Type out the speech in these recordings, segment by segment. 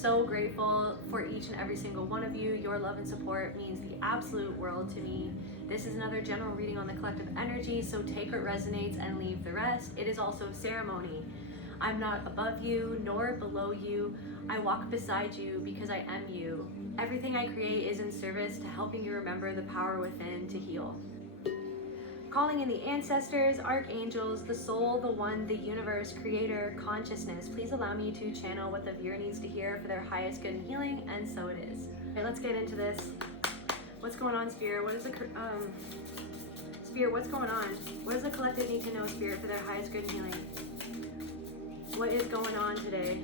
so grateful for each and every single one of you. Your love and support means the absolute world to me. This is another general reading on the collective energy, so take what resonates and leave the rest. It is also a ceremony. I'm not above you nor below you. I walk beside you because I am you. Everything I create is in service to helping you remember the power within to heal. Calling in the ancestors, archangels, the soul, the one, the universe, creator, consciousness. Please allow me to channel what the viewer needs to hear for their highest good and healing, and so it is. Okay, let's get into this. What's going on, Spirit? What is the Spirit? What's going on? What does the collective need to know, Spirit, for their highest good and healing? What is going on today?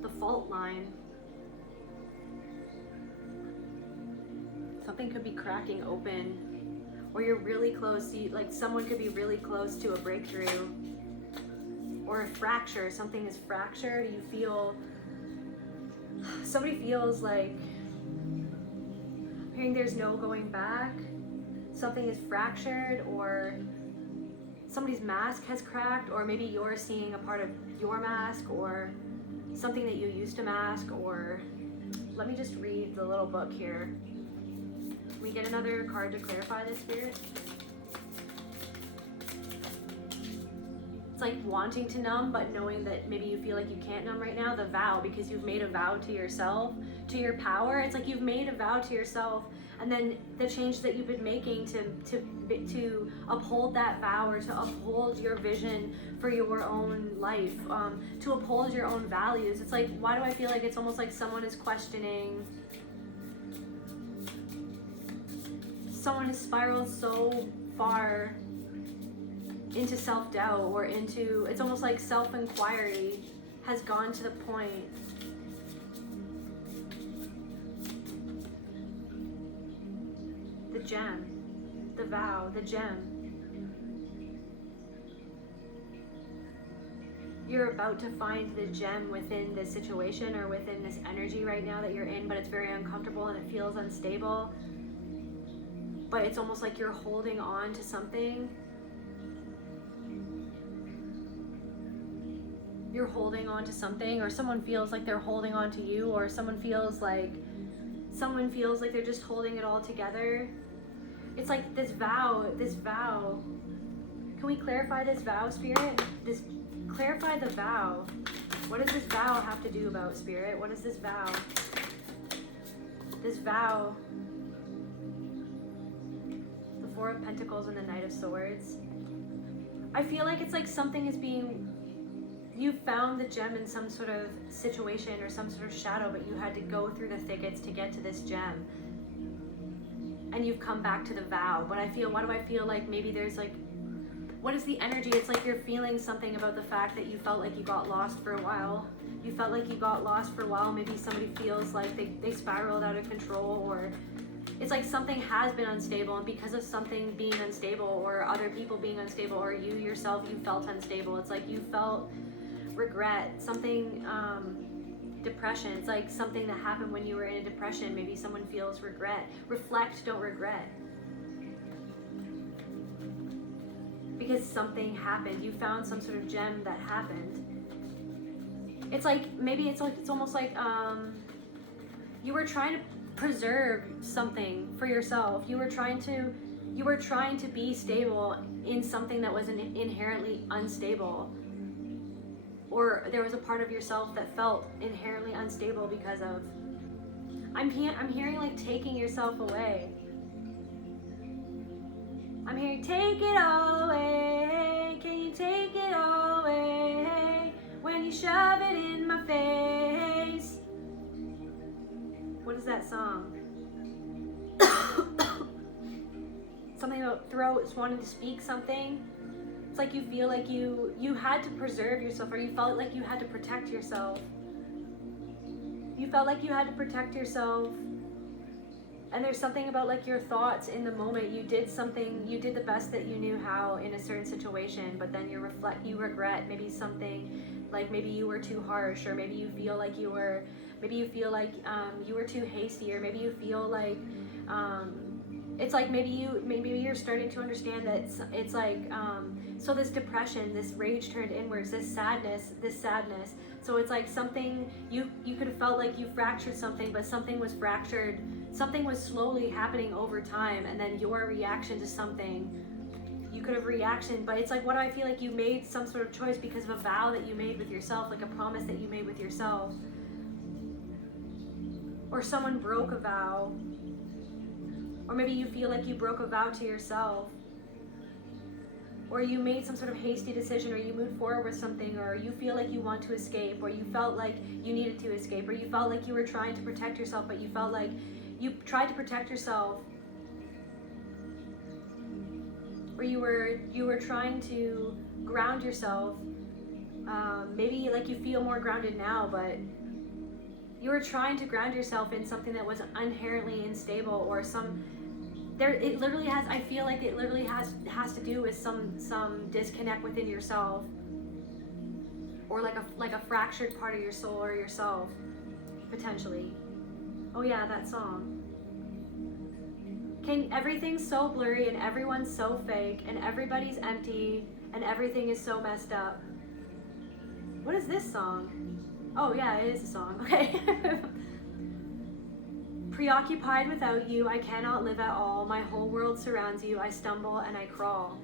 The fault line. Something could be cracking open. Or you're really close, like someone could be really close to a breakthrough or a fracture. Something is fractured. You feel, somebody feels like, I'm hearing there's no going back. Something is fractured, or somebody's mask has cracked, or maybe you're seeing a part of your mask or something that you used to mask. Or let me just read the little book here. Can we get another card to clarify this, Spirit? It's like wanting to numb, but knowing that maybe you feel like you can't numb right now. The vow, because you've made a vow to yourself, to your power. It's like you've made a vow to yourself, and then the change that you've been making to uphold that vow, or to uphold your vision for your own life, to uphold your own values. It's like, why do I feel like it's almost like someone is questioning? Someone has spiraled so far into self-doubt, or into, it's almost like self-inquiry has gone to the point. The gem, the vow, the gem. You're about to find the gem within this situation or within this energy right now that you're in, but it's very uncomfortable and it feels unstable. But it's almost like you're holding on to something. You're holding on to something, or someone feels like they're holding on to you, or someone feels like they're just holding it all together. It's like this vow. Can we clarify this vow, Spirit? Clarify the vow. What does this vow have to do about, Spirit? What is this vow? This vow. Four of Pentacles and the Knight of Swords. I feel like it's like something is being, you found the gem in some sort of situation or some sort of shadow, but you had to go through the thickets to get to this gem. And you've come back to the vow. But why do I feel like maybe there's like, what is the energy? It's like you're feeling something about the fact that you felt like you got lost for a while. You felt like you got lost for a while. Maybe somebody feels like they spiraled out of control, or it's like something has been unstable, and because of something being unstable, or other people being unstable, or you yourself, you felt unstable. It's like you felt regret, something, depression. It's like something that happened when you were in a depression. Maybe someone feels regret. Reflect, don't regret. Because something happened. You found some sort of gem that happened. It's like, maybe it's almost like you were trying to preserve something for yourself. You were trying to be stable in something that was inherently unstable, or there was a part of yourself that felt inherently unstable because of, I'm hearing like taking yourself away. I'm hearing, take it all away. Can you take it all away? When you shove it in my face. What is that song? Something about throats wanting to speak something. It's like you feel like you had to preserve yourself, or you felt like you had to protect yourself. You felt like you had to protect yourself. And there's something about like your thoughts in the moment. You did the best that you knew how in a certain situation, but then you regret maybe something, like maybe you were too harsh, or maybe you feel like you were too hasty, or maybe you feel like it's like maybe you're starting to understand that it's like so this depression, this rage turned inwards, this sadness. So it's like something you could have felt like you fractured something, but something was fractured, something was slowly happening over time, and then your reaction to something, you could have reaction. But it's like, what do I feel like you made some sort of choice because of a vow that you made with yourself, like a promise that you made with yourself, or someone broke a vow. Or maybe you feel like you broke a vow to yourself, or you made some sort of hasty decision, or you moved forward with something, or you feel like you want to escape, or you felt like you needed to escape, or you felt like you were trying to protect yourself, but you felt like you tried to protect yourself, or you were trying to ground yourself. Maybe like you feel more grounded now, but you were trying to ground yourself in something that was inherently unstable, or it literally has, I feel like it literally has to do with some disconnect within yourself, or like a fractured part of your soul or yourself, potentially. Oh yeah, that song. Everything's so blurry and everyone's so fake and everybody's empty and everything is so messed up. What is this song? Oh yeah, it is a song. Okay. Preoccupied without you, I cannot live at all. My whole world surrounds you. I stumble and I crawl.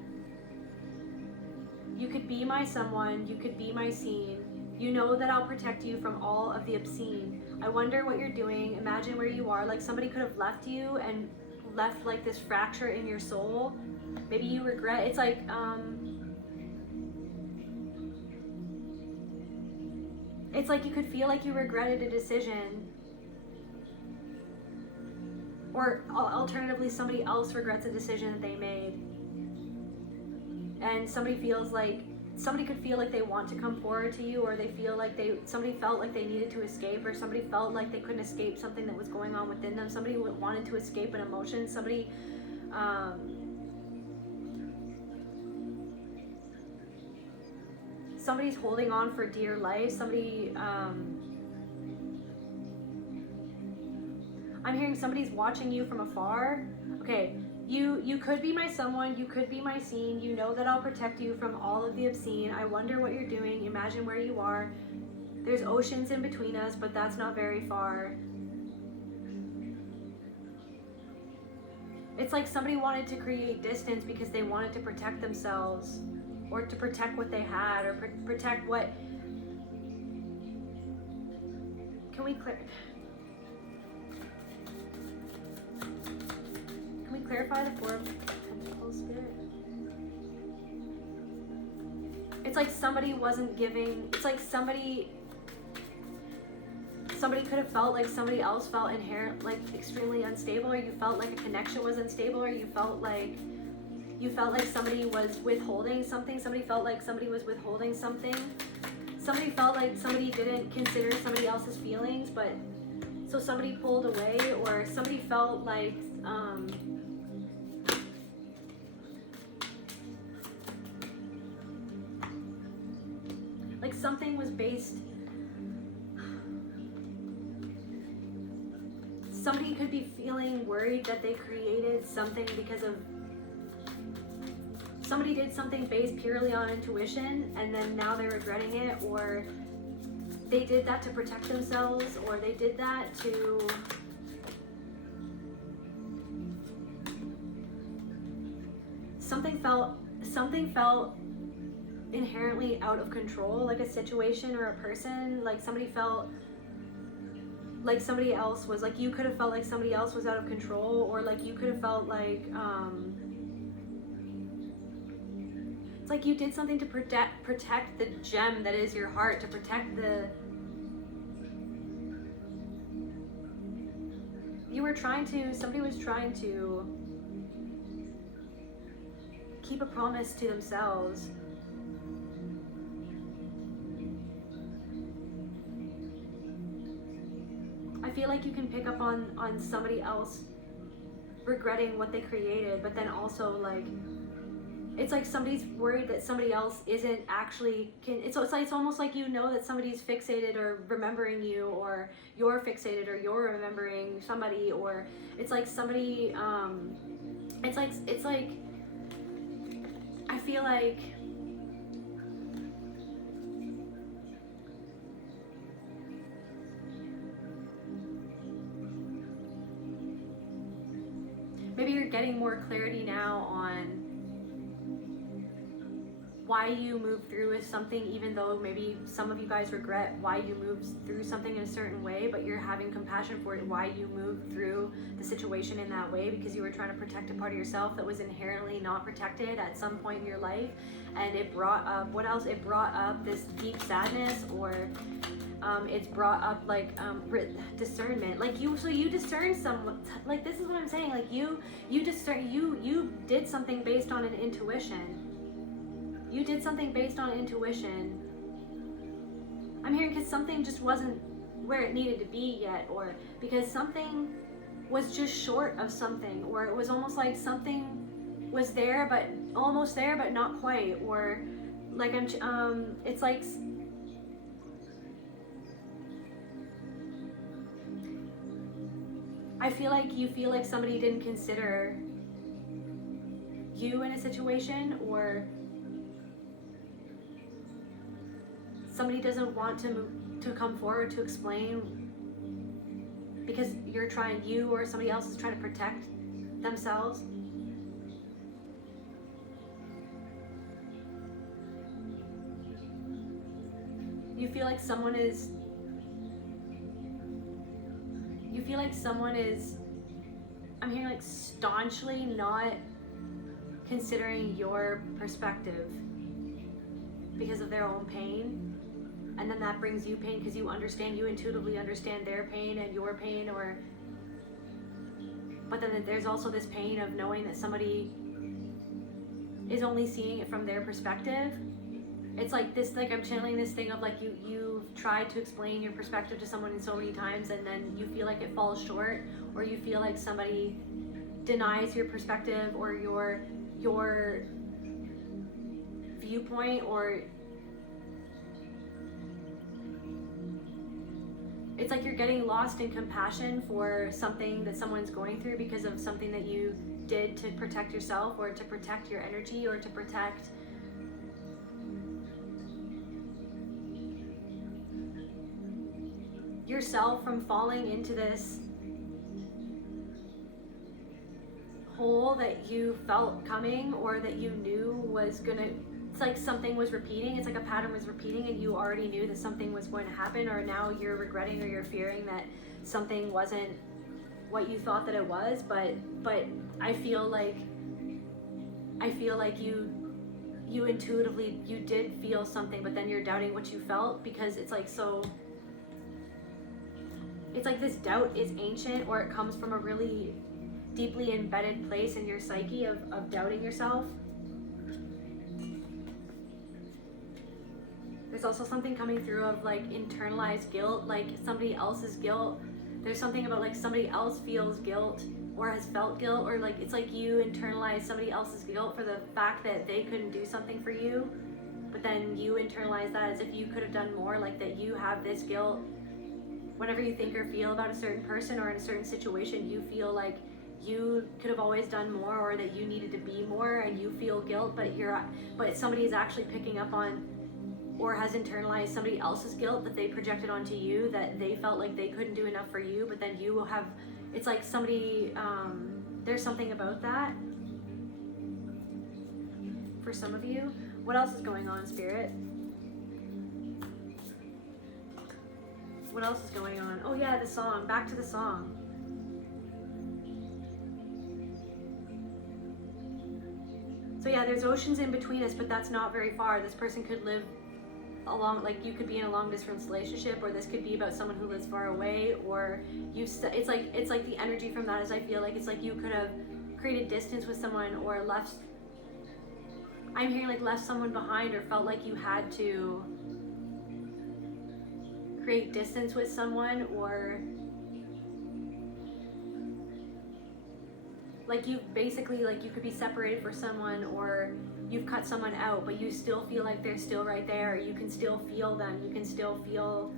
You could be my someone. You could be my scene. You know that I'll protect you from all of the obscene. I wonder what you're doing. Imagine where you are. Like somebody could have left you and left like this fracture in your soul. Maybe you regret. It's like you could feel like you regretted a decision. Or alternatively, somebody else regrets a decision that they made. And somebody could feel like they want to come forward to you, or they feel like somebody felt like they needed to escape, or somebody felt like they couldn't escape something that was going on within them. Somebody wanted to escape an emotion. Somebody's holding on for dear life. I'm hearing somebody's watching you from afar. Okay, you could be my someone, you could be my scene. You know that I'll protect you from all of the obscene. I wonder what you're doing. Imagine where you are. There's oceans in between us, but that's not very far. It's like somebody wanted to create distance because they wanted to protect themselves, or to protect what they had, or protect what... Can we clarify the Four of Pentacles, Spirit? It's like somebody wasn't giving. It's like somebody could have felt like somebody else felt extremely unstable, or you felt like a connection was unstable, or you felt like somebody was withholding something. Somebody felt like somebody was withholding something. Somebody felt like somebody didn't consider somebody else's feelings, but so somebody pulled away, or somebody felt like something was based. Somebody could be feeling worried that they created something because of somebody did something based purely on intuition, and then now they're regretting it, or they did that to protect themselves, or they did that to something felt inherently out of control, like a situation or a person. Like somebody felt like somebody else was, like you could have felt like somebody else was out of control, or like you could have felt like it's like you did something to protect the gem that is your heart, to protect somebody was trying to keep a promise to themselves. I feel like you can pick up on somebody else regretting what they created, but then also like it's like somebody's worried that somebody else isn't actually it's almost like you know that somebody's fixated or remembering you, or you're fixated or you're remembering somebody, or it's like somebody it's like I feel like maybe you're getting more clarity now on why you moved through with something, even though maybe some of you guys regret why you moved through something in a certain way, but you're having compassion for it, why you moved through the situation in that way, because you were trying to protect a part of yourself that was inherently not protected at some point in your life. And it brought up, what else? It brought up this deep sadness, or it's brought up like discernment. Like so you discern some, like this is what I'm saying, like you discern, you did something based on an intuition. You did something based on intuition. I'm hearing because something just wasn't where it needed to be yet, or because something was just short of something, or it was almost like something was there but almost there but not quite, or like it's like I feel like you feel like somebody didn't consider you in a situation, or somebody doesn't want to come forward to explain because you or somebody else is trying to protect themselves. You feel like someone is I'm hearing like staunchly not considering your perspective because of their own pain. And then that brings you pain because you intuitively understand their pain and your pain, but then there's also this pain of knowing that somebody is only seeing it from their perspective. It's like this, like I'm channeling this thing of like you've tried to explain your perspective to someone so many times, and then you feel like it falls short, or you feel like somebody denies your perspective or your viewpoint, or it's like you're getting lost in compassion for something that someone's going through because of something that you did to protect yourself, or to protect your energy, or to protect yourself from falling into this hole that you felt coming, or that you knew was gonna, it's like something was repeating, it's like a pattern was repeating, and you already knew that something was going to happen, or now you're regretting or you're fearing that something wasn't what you thought that it was, but I feel like you intuitively, you did feel something, but then you're doubting what you felt, because it's like, so it's like this doubt is ancient, or it comes from a really deeply embedded place in your psyche of doubting yourself. There's also something coming through of like internalized guilt, like somebody else's guilt. There's something about like somebody else feels guilt or has felt guilt, or like it's like you internalize somebody else's guilt for the fact that they couldn't do something for you, but then you internalize that as if you could have done more, like that you have this guilt. Whenever you think or feel about a certain person or in a certain situation, you feel like you could have always done more, or that you needed to be more, and you feel guilt, but somebody is actually picking up on or has internalized somebody else's guilt that they projected onto you, that they felt like they couldn't do enough for you, but then you have, it's like somebody, there's something about that for some of you. What else is going on, Spirit? What else is going on? Oh yeah, the song, back to the song. So yeah, there's oceans in between us, but that's not very far. This person could live along, like you could be in a long distance relationship, or this could be about someone who lives far away, or it's like the energy from that is, I feel like it's like you could have created distance with someone, or left, I'm hearing like left someone behind, or felt like you had to create distance with someone, or like you basically, like you could be separated for someone, or you've cut someone out, but you still feel like they're still right there. You can still feel them. You can still feel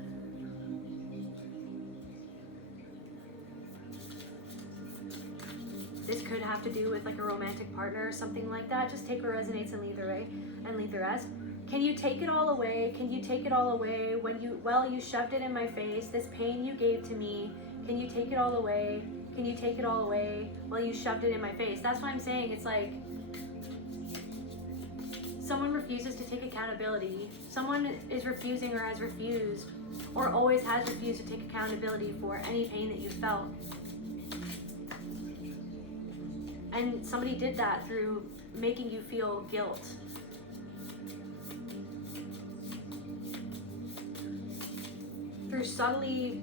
this could have to do with like a romantic partner or something like that. Just take what resonates and leave the rest. Can you take it all away? Can you take it all away when you shoved it in my face, this pain you gave to me? Can you take it all away? Can you take it all away while you shoved it in my face? That's what I'm saying. It's like someone refuses to take accountability. Someone is refusing or has refused or always has refused to take accountability for any pain that you felt. And somebody did that through making you feel guilt. Through subtly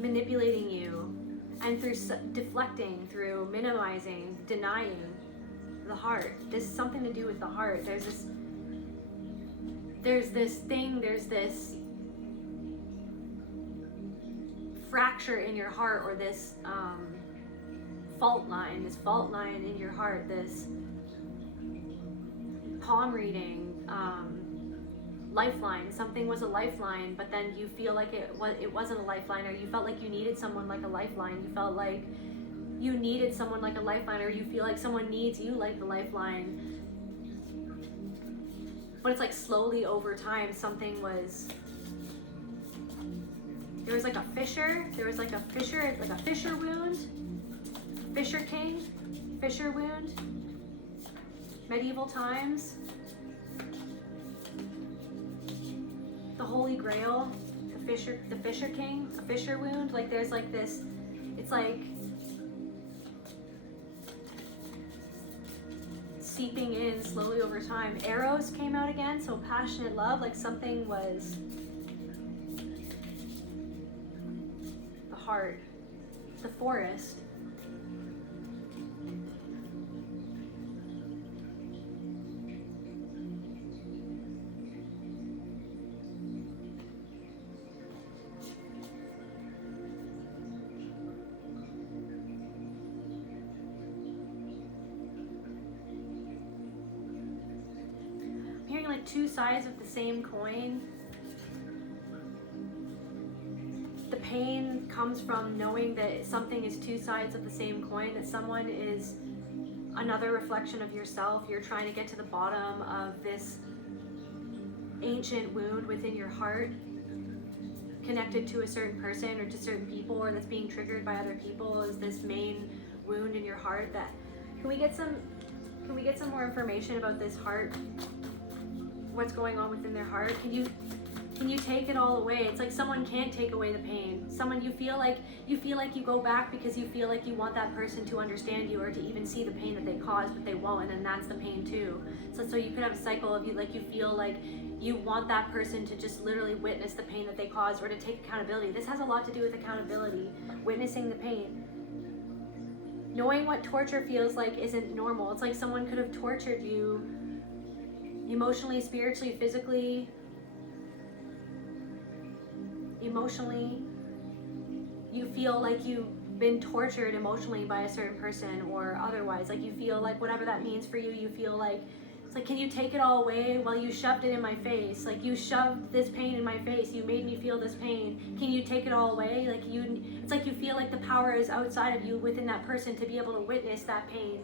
manipulating you, and through deflecting, through minimizing, denying the heart. This is something to do with the heart. There's this fracture in your heart, or this fault line in your heart, this palm reading, lifeline. Something was a lifeline, but then you feel like it wasn't a lifeline, or you felt like you needed someone like a lifeline. You felt like you needed someone like a lifeline, or you feel like someone needs you like the lifeline. But it's like slowly over time, there was like a fissure wound, fissure wound, medieval times. The Holy Grail, the Fisher King, a fissure wound. Like there's like this, it's like seeping in slowly over time. Arrows came out again, so passionate love, like something was the heart, the forest. Like two sides of the same coin. The pain comes from knowing that something is two sides of the same coin, that someone is another reflection of yourself. You're trying to get to the bottom of this ancient wound within your heart, connected to a certain person or to certain people, or that's being triggered by other people, is this main wound in your heart. That can we get some more information about this heart? What's going on within their heart? Can you take it all away? It's like someone can't take away the pain. Someone you feel like you go back because you feel like you want that person to understand you or to even see the pain that they caused, but they won't, and then that's the pain too. So you could have a cycle of you feel like you want that person to just literally witness the pain that they caused or to take accountability. This has a lot to do with accountability, witnessing the pain. Knowing what torture feels like isn't normal. It's like someone could have tortured you emotionally, spiritually, physically. Emotionally, you feel like you've been tortured emotionally by a certain person or otherwise. Like you feel like whatever that means for you, you feel like, it's like, can you take it all away? Well, you shoved it in my face. Like you shoved this pain in my face. You made me feel this pain. Can you take it all away? Like it's like you feel like the power is outside of you within that person to be able to witness that pain.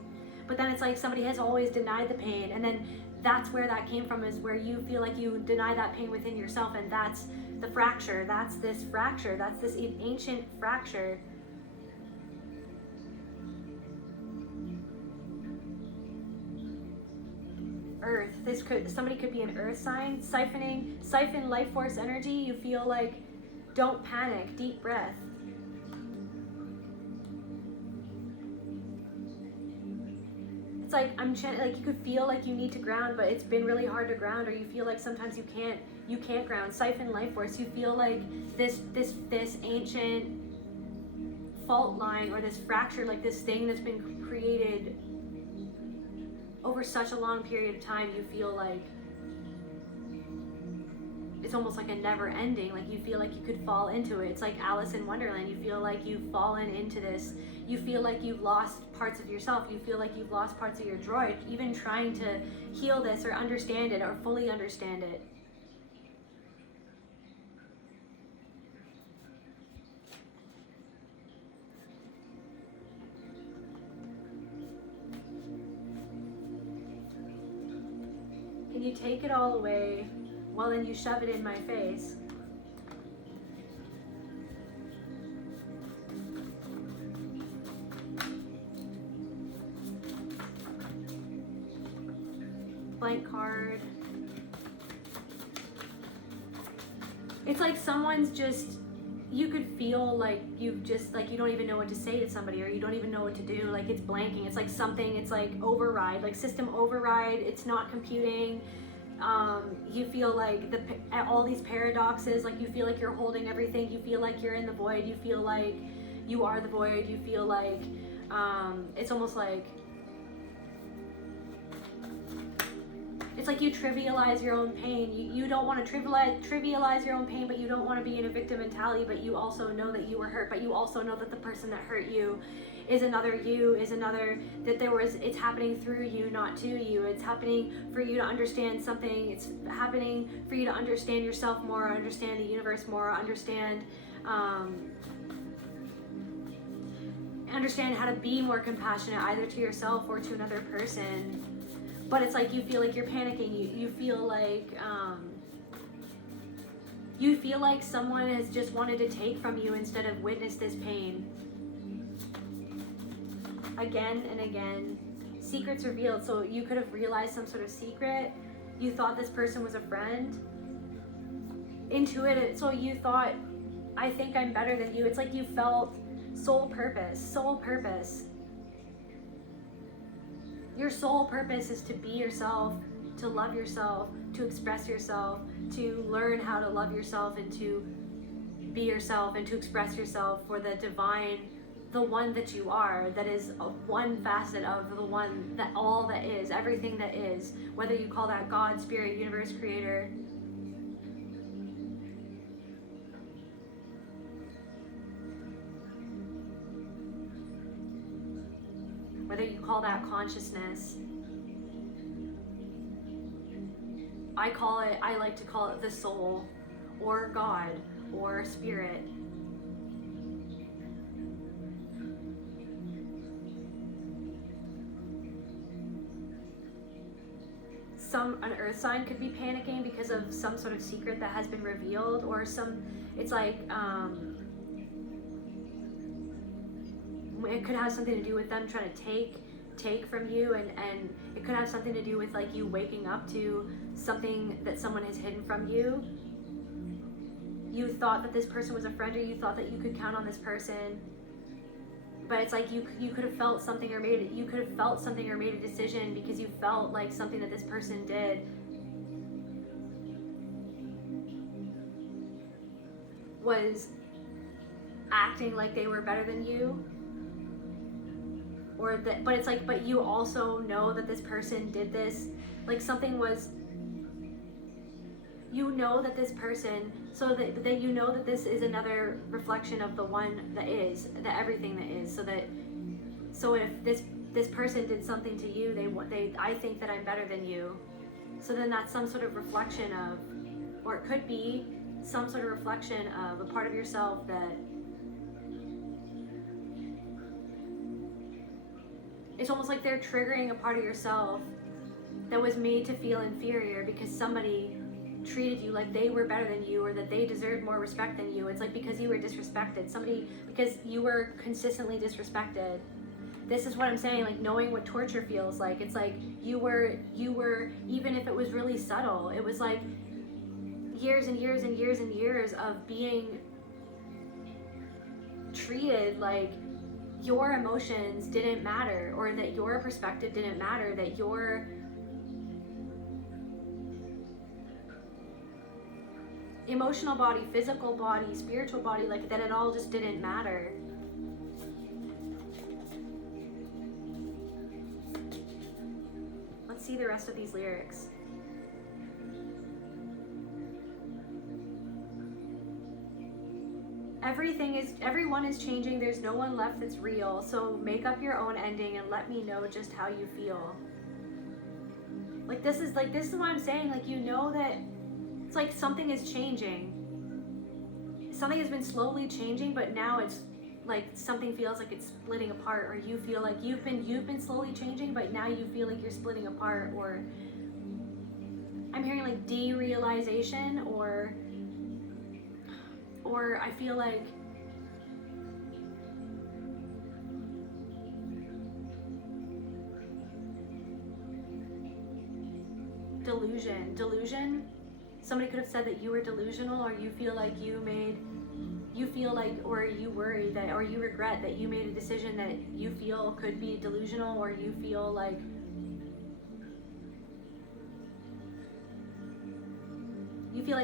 But then it's like somebody has always denied the pain, and then that's where that came from, is where you feel like you deny that pain within yourself, and that's the fracture. That's this ancient fracture. Earth. Somebody could be an earth sign, siphon life force energy. You feel like, don't panic, deep breath. It's like you could feel like you need to ground, but it's been really hard to ground, or you feel like sometimes you can't ground. Siphon life force. You feel like this ancient fault line, or this fracture, like this thing that's been created over such a long period of time. You feel like it's almost like a never ending. Like you feel like you could fall into it. It's like Alice in Wonderland. You feel like you've fallen into this. You feel like you've lost parts of yourself. You feel like you've lost parts of your droid, even trying to heal this or understand it or fully understand it. you take it all away, well then you shove it in my face. Blank card. It's like someone's just, you could feel like you've just, like you don't even know what to say to somebody, or you don't even know what to do. Like it's blanking. It's like something, it's like override, like system override. It's not computing. You feel like all these paradoxes, like you feel like you're holding everything. You feel like you're in the void. You feel like you are the void. You feel like, it's almost like, it's like you trivialize your own pain. You don't want to trivialize your own pain, but you don't want to be in a victim mentality, but you also know that you were hurt, but you also know that the person that hurt you is another you, is another, that it's happening through you, not to you. It's happening for you to understand something. It's happening for you to understand yourself more, understand the universe more, understand how to be more compassionate, either to yourself or to another person. But it's like you feel like you're panicking. You feel like someone has just wanted to take from you instead of witness this pain. Again and again. Secrets revealed. So you could have realized some sort of secret. You thought this person was a friend. Intuitive. So you thought, I think I'm better than you. It's like you felt soul purpose. Soul purpose. Your soul purpose is to be yourself, to love yourself, to express yourself, to learn how to love yourself and to be yourself and to express yourself for the divine, the one that you are, that is one facet of the one that all that is, everything that is, whether you call that God, spirit, universe, creator. Whether you call that consciousness. I like to call it the soul, or God, or spirit. An earth sign could be panicking because of some sort of secret that has been revealed, or it's like, it could have something to do with them trying to take from you, and it could have something to do with like you waking up to something that someone has hidden from you. You thought that this person was a friend, or you thought that you could count on this person, but it's like you could have felt something or made a decision because you felt like something that this person did was acting like they were better than you. Or that, but it's like, but you also know that this person did this, like something was, you know that this person, so that you know that this is another reflection of the one that is, the everything that is, so if this person did something to you, I think that I'm better than you. So then that's some sort of reflection of, or it could be some sort of reflection of a part of yourself that, it's almost like they're triggering a part of yourself that was made to feel inferior because somebody treated you like they were better than you, or that they deserved more respect than you. It's like because you were disrespected. Because you were consistently disrespected. This is what I'm saying, like knowing what torture feels like. It's like you were, even if it was really subtle, it was like years and years and years and years of being treated like your emotions didn't matter, or that your perspective didn't matter, that your emotional body, physical body, spiritual body, like that it all just didn't matter. Let's see the rest of these lyrics. Everyone is changing, there's no one left that's real, so make up your own ending and let me know just how you feel. This is what I'm saying, like, you know that it's like something is changing. Something has been slowly changing, but now it's like something feels like it's splitting apart, or you feel like you've been slowly changing, but now you feel like you're splitting apart, or I'm hearing like derealization, or I feel like delusion. Somebody could have said that you were delusional, or you feel like or you worry that, or you regret that you made a decision that you feel could be delusional, or you feel like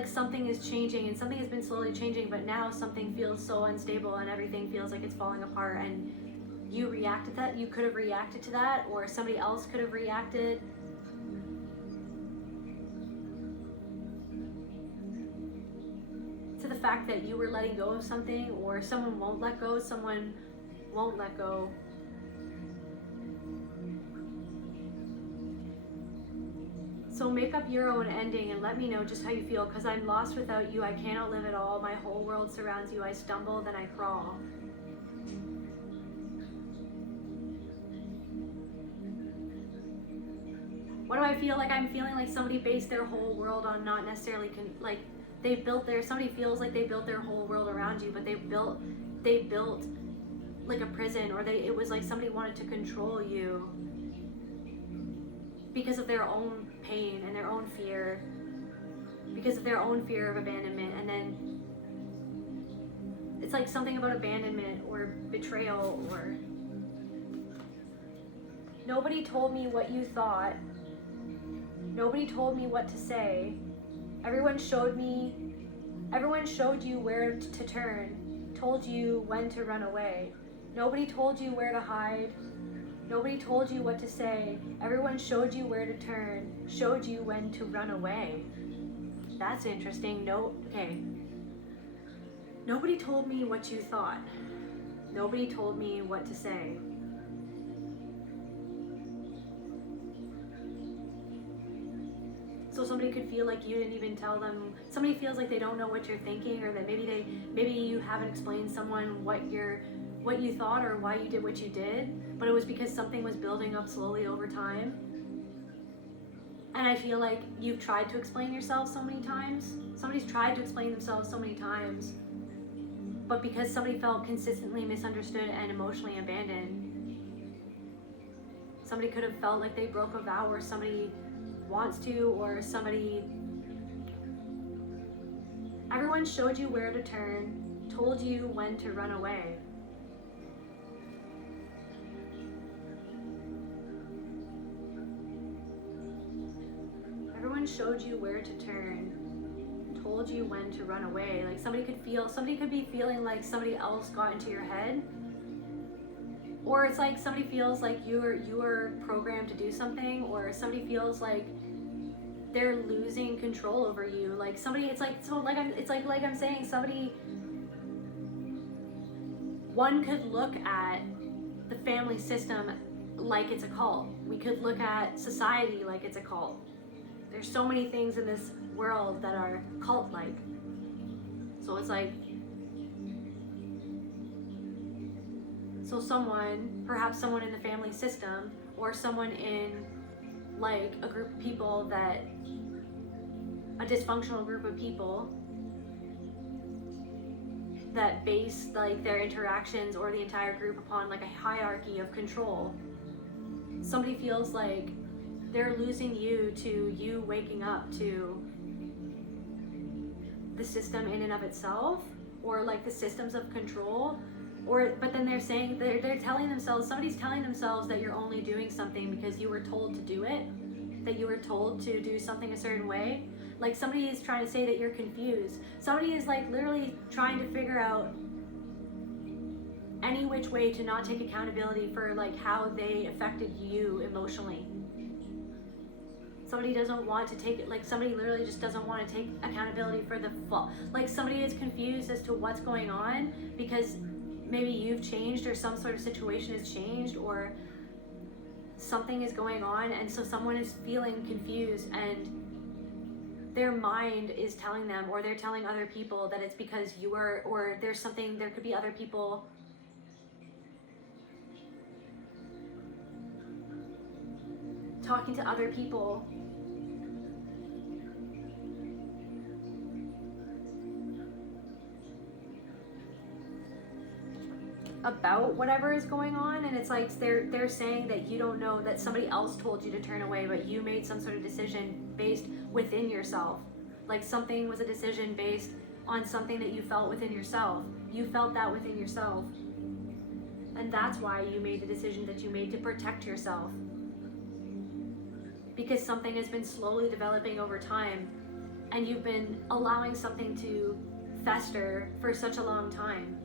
something is changing, and something has been slowly changing, but now something feels so unstable and everything feels like it's falling apart, and you reacted to that. You could have reacted to that, or somebody else could have reacted. To the fact that you were letting go of something, or someone won't let go, So make up your own ending and let me know just how you feel, because I'm lost without you. I cannot live at all. My whole world surrounds you. I stumble, then I crawl. What do I feel like? I'm feeling like somebody based their whole world on not necessarily somebody feels like they built their whole world around you, but they built like a prison, or it was like somebody wanted to control you because of their own pain and their own fear, because of their own fear of abandonment. And then it's like something about abandonment or betrayal, or nobody told me what you thought, nobody told me what to say, everyone showed you where to turn, told you when to run away, nobody told you where to hide, nobody told you what to say, everyone showed you where to turn, showed you when to run away. That's interesting. Okay. Nobody told me what you thought. Nobody told me what to say. So somebody could feel like you didn't even tell them. Somebody feels like they don't know what you're thinking, or that maybe you haven't explained to someone what you thought or why you did what you did, but it was because something was building up slowly over time. And I feel like you've tried to explain yourself so many times. Somebody's tried to explain themselves so many times, but because somebody felt consistently misunderstood and emotionally abandoned, somebody could have felt like they broke a vow, or somebody wants to, or everyone showed you where to turn, told you when to run away. Everyone showed you where to turn, told you when to run away. Like somebody could be feeling like somebody else got into your head, or it's like somebody feels like you were programmed to do something, or somebody feels like they're losing control over you. Like somebody, I'm saying, one could look at the family system like it's a cult. We could look at society like it's a cult. There's so many things in this world that are cult-like. So it's like, perhaps someone in the family system, or someone in like a group of people a dysfunctional group of people that base like their interactions or the entire group upon like a hierarchy of control. Somebody feels like they're losing you to you waking up to the system in and of itself, or like the systems of control, but then they're telling themselves, somebody's telling themselves that you're only doing something because you were told to do it, that you were told to do something a certain way. Like somebody is trying to say that you're confused. Somebody is like literally trying to figure out any which way to not take accountability for like how they affected you emotionally. Somebody doesn't want to take it, like somebody literally just doesn't want to take accountability for the fault. Like somebody is confused as to what's going on because maybe you've changed, or some sort of situation has changed, or something is going on, and so someone is feeling confused, and their mind is telling them, or they're telling other people that it's because you were, or there could be other people talking to other people about whatever is going on, and it's like they're saying that you don't know, that somebody else told you to turn away, but you made some sort of decision based within yourself. Like something was a decision based on something that you felt within yourself. You felt that within yourself. And that's why you made the decision that you made, to protect yourself. Because something has been slowly developing over time, and you've been allowing something to fester for such a long time.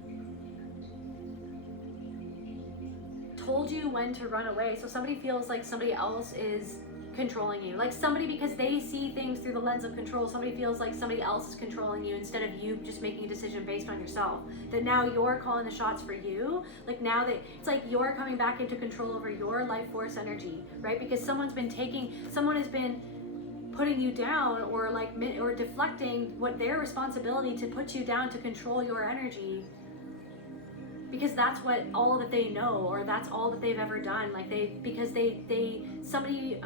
Told you when to run away. So somebody feels like somebody else is controlling you. Like somebody, because they see things through the lens of control, somebody feels like somebody else is controlling you instead of you just making a decision based on yourself. That now you're calling the shots for you. Like now that it's like you're coming back into control over your life force energy, right? Because someone has been putting you down, or or deflecting what their responsibility to put you down, to control your energy. Because that's what all that they know, or that's all that they've ever done. Like somebody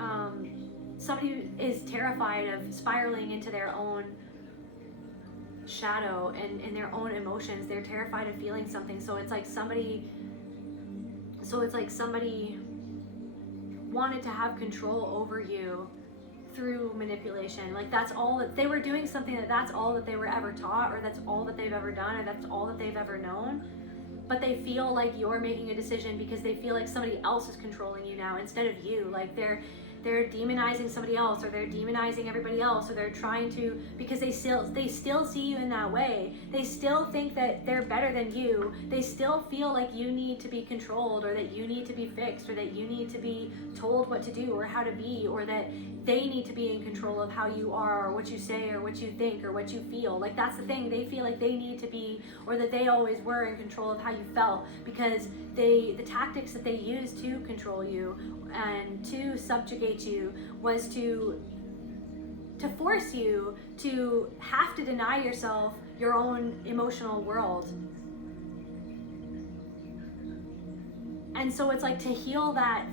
is terrified of spiraling into their own shadow and in their own emotions. They're terrified of feeling something. So it's like somebody wanted to have control over you through manipulation. Like that's all that they were doing, something that's all that they were ever taught, or that's all that they've ever done, or that's all that they've ever known. But they feel like you're making a decision because they feel like somebody else is controlling you now instead of you. Like they're demonizing somebody else, or they're demonizing everybody else, or they're trying to, because they still see you in that way. They still think that they're better than you. They still feel like you need to be controlled, or that you need to be fixed, or that you need to be told what to do or how to be, or that they need to be in control of how you are, or what you say, or what you think, or what you feel. Like that's the thing. They feel like they need to be, or that they always were in control of how you felt, because the tactics that they used to control you and to subjugate you was to force you to have to deny yourself your own emotional world. And so it's like, to heal that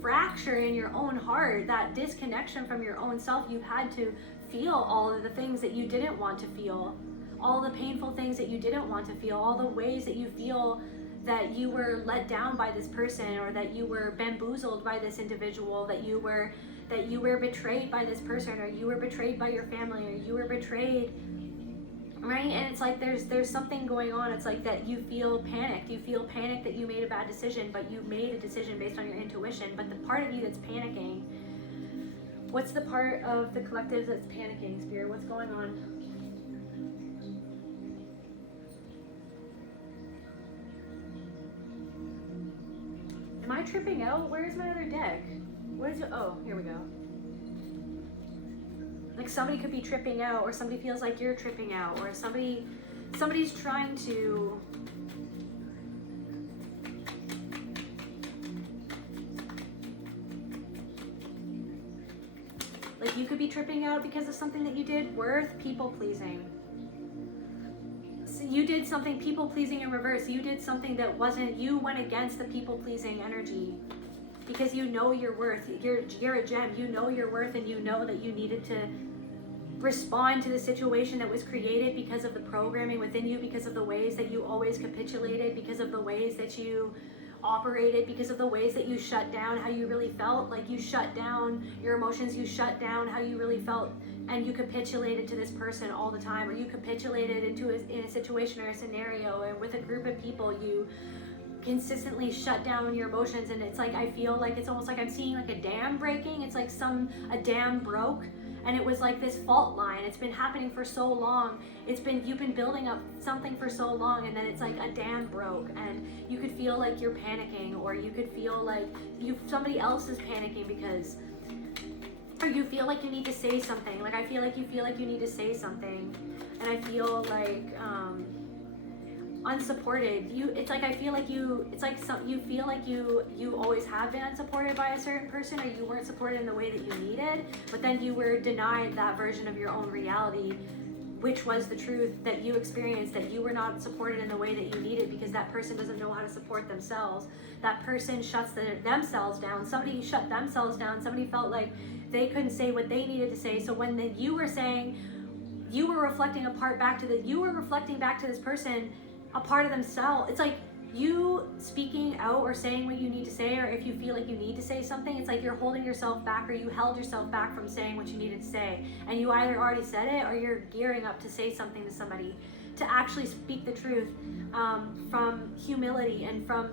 fracture in your own heart, that disconnection from your own self, you had to feel all of the things that you didn't want to feel, all the painful things that you didn't want to feel, all the ways that you feel that you were let down by this person, or that you were bamboozled by this individual, that you were betrayed by this person, or you were betrayed by your family, or you were betrayed, right? And it's like there's something going on. It's like that you feel panicked. You feel panicked that you made a bad decision, but you made a decision based on your intuition. But the part of you that's panicking, what's the part of the collective that's panicking, Spirit? What's going on? Am I tripping out? Where's my other deck? What is it? Oh, here we go. Like somebody could be tripping out, or somebody feels like you're tripping out, or somebody's trying to like, you could be tripping out because of something that you did. Worth people pleasing. You did something people pleasing in reverse. You did something that wasn't, you went against the people pleasing energy, because you know your worth. You're a gem. You know your worth, and you know that you needed to respond to the situation that was created because of the programming within you, because of the ways that you always capitulated, because of the ways that you operated, because of the ways that you shut down how you really felt. Like you shut down your emotions, you shut down how you really felt, and you capitulated to this person all the time, or you capitulated in a situation or a scenario, and with a group of people you consistently shut down your emotions. And it's like, I feel like it's almost like I'm seeing like a dam breaking. It's like a dam broke, and it was like this fault line. It's been happening for so long. You've been building up something for so long, and then it's like a dam broke, and you could feel like you're panicking, or you could feel like somebody else is panicking because, or you feel like you need to say something. Like I feel like you need to say something, and I feel like unsupported. It's like I feel like you feel like you always have been unsupported by a certain person, or you weren't supported in the way that you needed, but then you were denied that version of your own reality, which was the truth that you experienced, that you were not supported in the way that you needed, because that person doesn't know how to support themselves. That person shuts themselves down. Somebody shut themselves down. Somebody felt like they couldn't say what they needed to say. So when you were saying, you were reflecting back to this person a part of themselves. It's like you speaking out or saying what you need to say, or if you feel like you need to say something, it's like you're holding yourself back, or you held yourself back from saying what you needed to say, and you either already said it or you're gearing up to say something to somebody, to actually speak the truth, from humility and from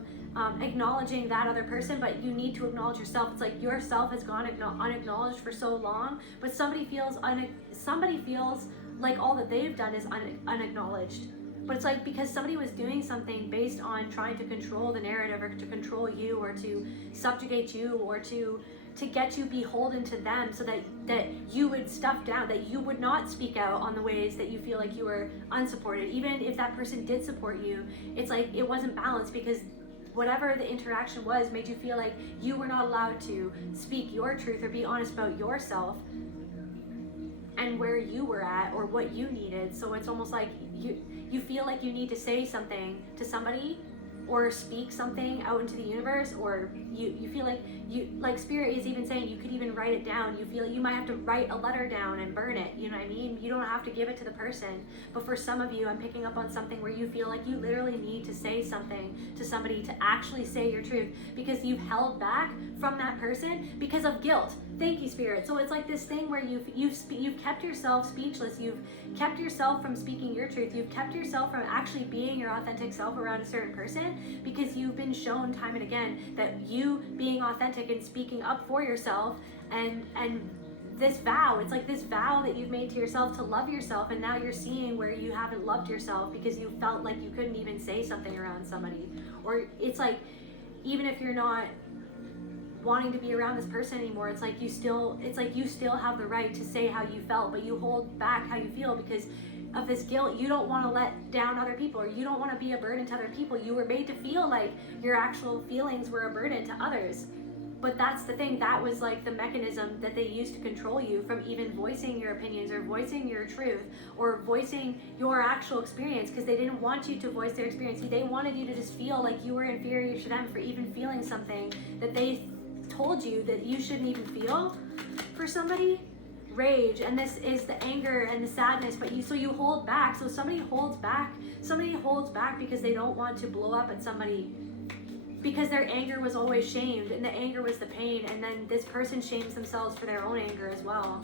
acknowledging that other person. But you need to acknowledge yourself. It's like yourself has gone unacknowledged for so long, but somebody feels like all that they've done is unacknowledged. But it's like because somebody was doing something based on trying to control the narrative, or to control you, or to subjugate you, or to get you beholden to them, so that you would stuff down, that you would not speak out on the ways that you feel like you were unsupported. Even if that person did support you, it's like it wasn't balanced, because whatever the interaction was made you feel like you were not allowed to speak your truth or be honest about yourself and where you were at or what you needed. So it's almost like you feel like you need to say something to somebody, or speak something out into the universe, or you feel like Spirit is even saying you could even write it down. You feel like you might have to write a letter down and burn it, you know what I mean? You don't have to give it to the person. But for some of you, I'm picking up on something where you feel like you literally need to say something to somebody, to actually say your truth, because you've held back from that person because of guilt. Thank you, Spirit. So it's like this thing where you've kept yourself speechless. You've kept yourself from speaking your truth. You've kept yourself from actually being your authentic self around a certain person, because you've been shown time and again that you being authentic and speaking up for yourself, and this vow, it's like this vow that you've made to yourself to love yourself, and now you're seeing where you haven't loved yourself because you felt like you couldn't even say something around somebody. Or it's like, even if you're not wanting to be around this person anymore, it's like you still have the right to say how you felt, but you hold back how you feel because of this guilt. You don't want to let down other people, or you don't want to be a burden to other people. You were made to feel like your actual feelings were a burden to others. But that's the thing, that was like the mechanism that they used to control you from even voicing your opinions, or voicing your truth, or voicing your actual experience, because they didn't want you to voice their experience. They wanted you to just feel like you were inferior to them for even feeling something that they told you that you shouldn't even feel for somebody. Rage, and this is the anger and the sadness, but you hold back. So somebody holds back because they don't want to blow up at somebody, because their anger was always shamed, and the anger was the pain, and then this person shames themselves for their own anger as well.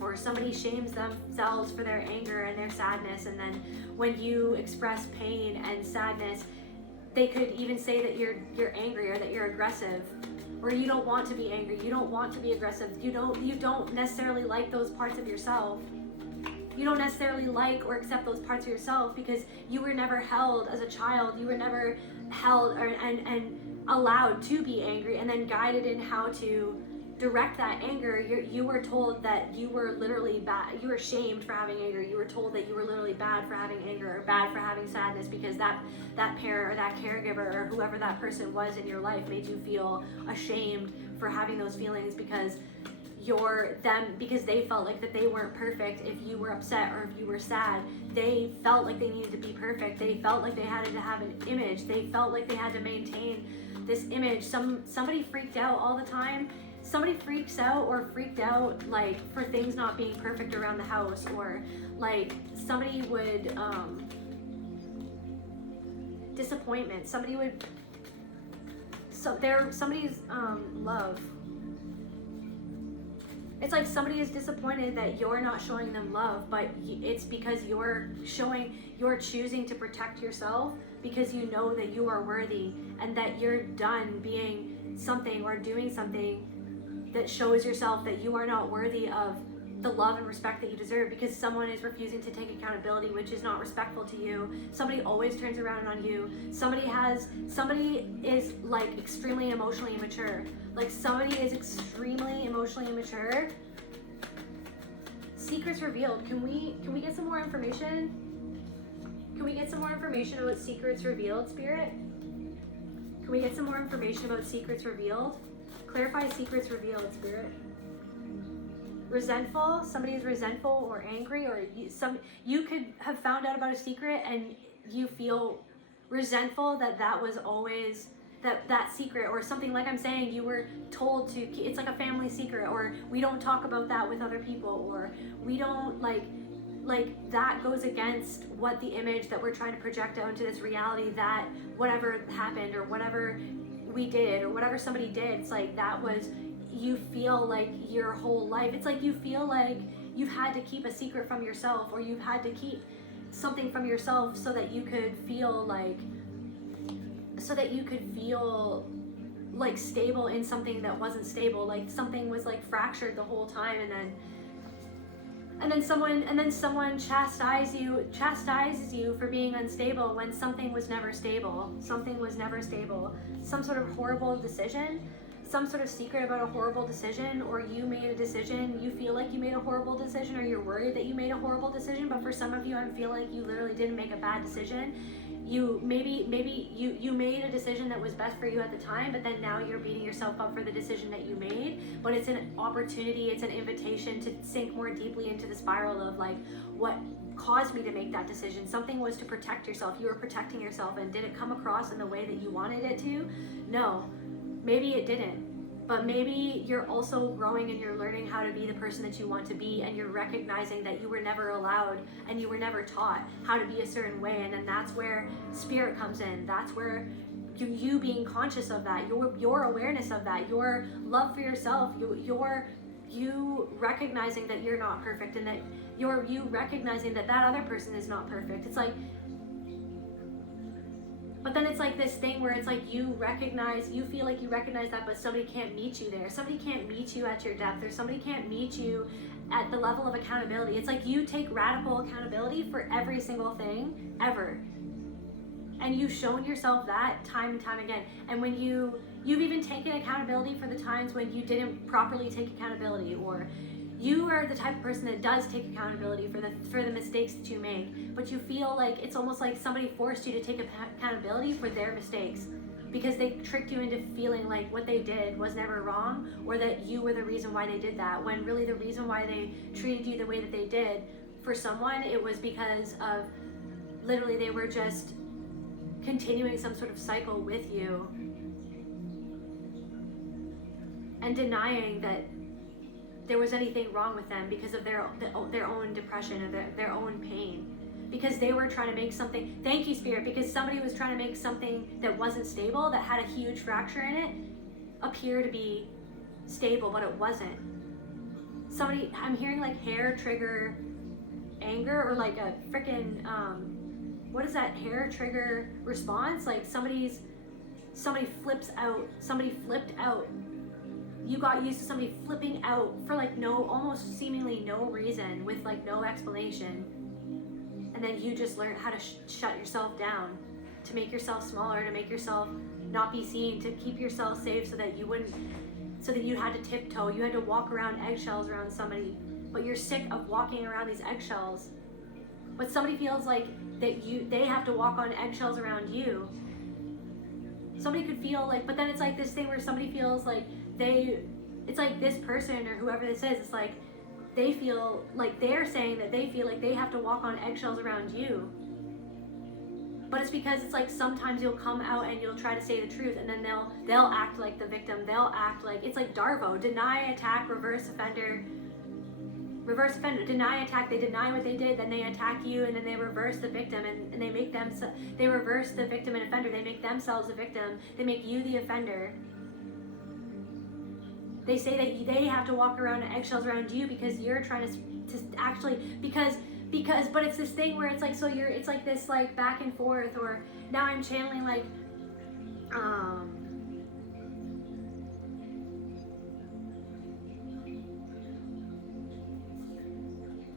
Or somebody shames themselves for their anger and their sadness, and then when you express pain and sadness, they could even say that you're angry, or that you're aggressive, or you don't want to be angry, you don't want to be aggressive, you don't necessarily like those parts of yourself. You don't necessarily like or accept those parts of yourself because you were never held as a child. You were never held and allowed to be angry, and then guided in how to direct that anger. You were told that you were literally bad. You were shamed for having anger. You were told that you were literally bad for having anger, or bad for having sadness, because that parent or that caregiver or whoever that person was in your life made you feel ashamed for having those feelings, because because they felt like that they weren't perfect. If you were upset or if you were sad, they felt like they needed to be perfect. They felt like they had to have an image. They felt like they had to maintain this image. Somebody freaked out all the time. Somebody freaks out or freaked out like for things not being perfect around the house, or like somebody would disappointment. Somebody's love. It's like somebody is disappointed that you're not showing them love, but it's because you're choosing to protect yourself, because you know that you are worthy, and that you're done being something or doing something that shows yourself that you are not worthy of the love and respect that you deserve, because someone is refusing to take accountability, which is not respectful to you. Somebody always turns around on you. Somebody is like extremely emotionally immature. Like somebody is extremely emotionally immature. Secrets revealed. Can we get some more information? Can we get some more information about secrets revealed, Spirit? Can we get some more information about secrets revealed? Clarify secrets revealed, Spirit. Resentful. Somebody is resentful or angry, or you could have found out about a secret and you feel resentful that was always that secret, or something. Like I'm saying, you were told to, it's like a family secret, or we don't talk about that with other people, or we don't like that goes against what the image that we're trying to project out into this reality, that whatever happened or whatever we did or whatever somebody did, it's like that was, you feel like your whole life, it's like you feel like you've had to keep a secret from yourself, or you've had to keep something from yourself so that you could feel like, stable in something that wasn't stable, like something was like fractured the whole time, and then someone chastises you for being unstable when something was never stable. Some sort of horrible decision, some sort of secret about a horrible decision, or you made a decision, you feel like you made a horrible decision, or you're worried that you made a horrible decision, but for some of you, I feel like you literally didn't make a bad decision. You maybe you made a decision that was best for you at the time, but then now you're beating yourself up for the decision that you made. But it's an opportunity, it's an invitation to sink more deeply into the spiral of like, what caused me to make that decision? Something was to protect yourself. You were protecting yourself, and did it come across in the way that you wanted it to? No, maybe it didn't. But maybe you're also growing and you're learning how to be the person that you want to be, and you're recognizing that you were never allowed and you were never taught how to be a certain way. And then that's where spirit comes in. That's where you being conscious of that, your awareness of that, your love for yourself, you recognizing that you're not perfect, and that you recognizing that other person is not perfect. It's like, but then it's like this thing where it's like you feel like you recognize that, but somebody can't meet you there. Somebody can't meet you at your depth, or somebody can't meet you at the level of accountability. It's like you take radical accountability for every single thing ever. And you've shown yourself that time and time again. And when you've even taken accountability for the times when you didn't properly take accountability, or you are the type of person that does take accountability for the mistakes that you make, but you feel like it's almost like somebody forced you to take accountability for their mistakes because they tricked you into feeling like what they did was never wrong, or that you were the reason why they did that, when really the reason why they treated you the way that they did, for someone, it was because of literally they were just continuing some sort of cycle with you and denying that there was anything wrong with them because of their own depression or their own pain, because they were trying to make something, thank you Spirit, because somebody was trying to make something that wasn't stable, that had a huge fracture in it, appear to be stable, but it wasn't. Somebody, I'm hearing like hair trigger anger, or like a freaking what is that hair trigger response? Like somebody flipped out. You got used to somebody flipping out for like almost seemingly no reason, with like no explanation. And then you just learned how to shut yourself down, to make yourself smaller, to make yourself not be seen, to keep yourself safe so that you had to tiptoe, you had to walk around eggshells around somebody, but you're sick of walking around these eggshells. But somebody feels like they have to walk on eggshells around you. Somebody could feel like, but then it's like this thing where somebody feels like it's like this person or whoever this is, it's like they feel like they're saying that they feel like they have to walk on eggshells around you. But it's because it's like sometimes you'll come out and you'll try to say the truth, and then they'll act like the victim. They'll act like, it's like Darvo, deny, attack, reverse offender, deny, attack. They deny what they did, then they attack you, and then they reverse the victim, and they reverse the victim and offender. They make themselves the victim. They make you the offender. They say that they have to walk around eggshells around you because you're trying to actually, because, but it's this thing where it's like, so it's like this like back and forth, or now I'm channeling like,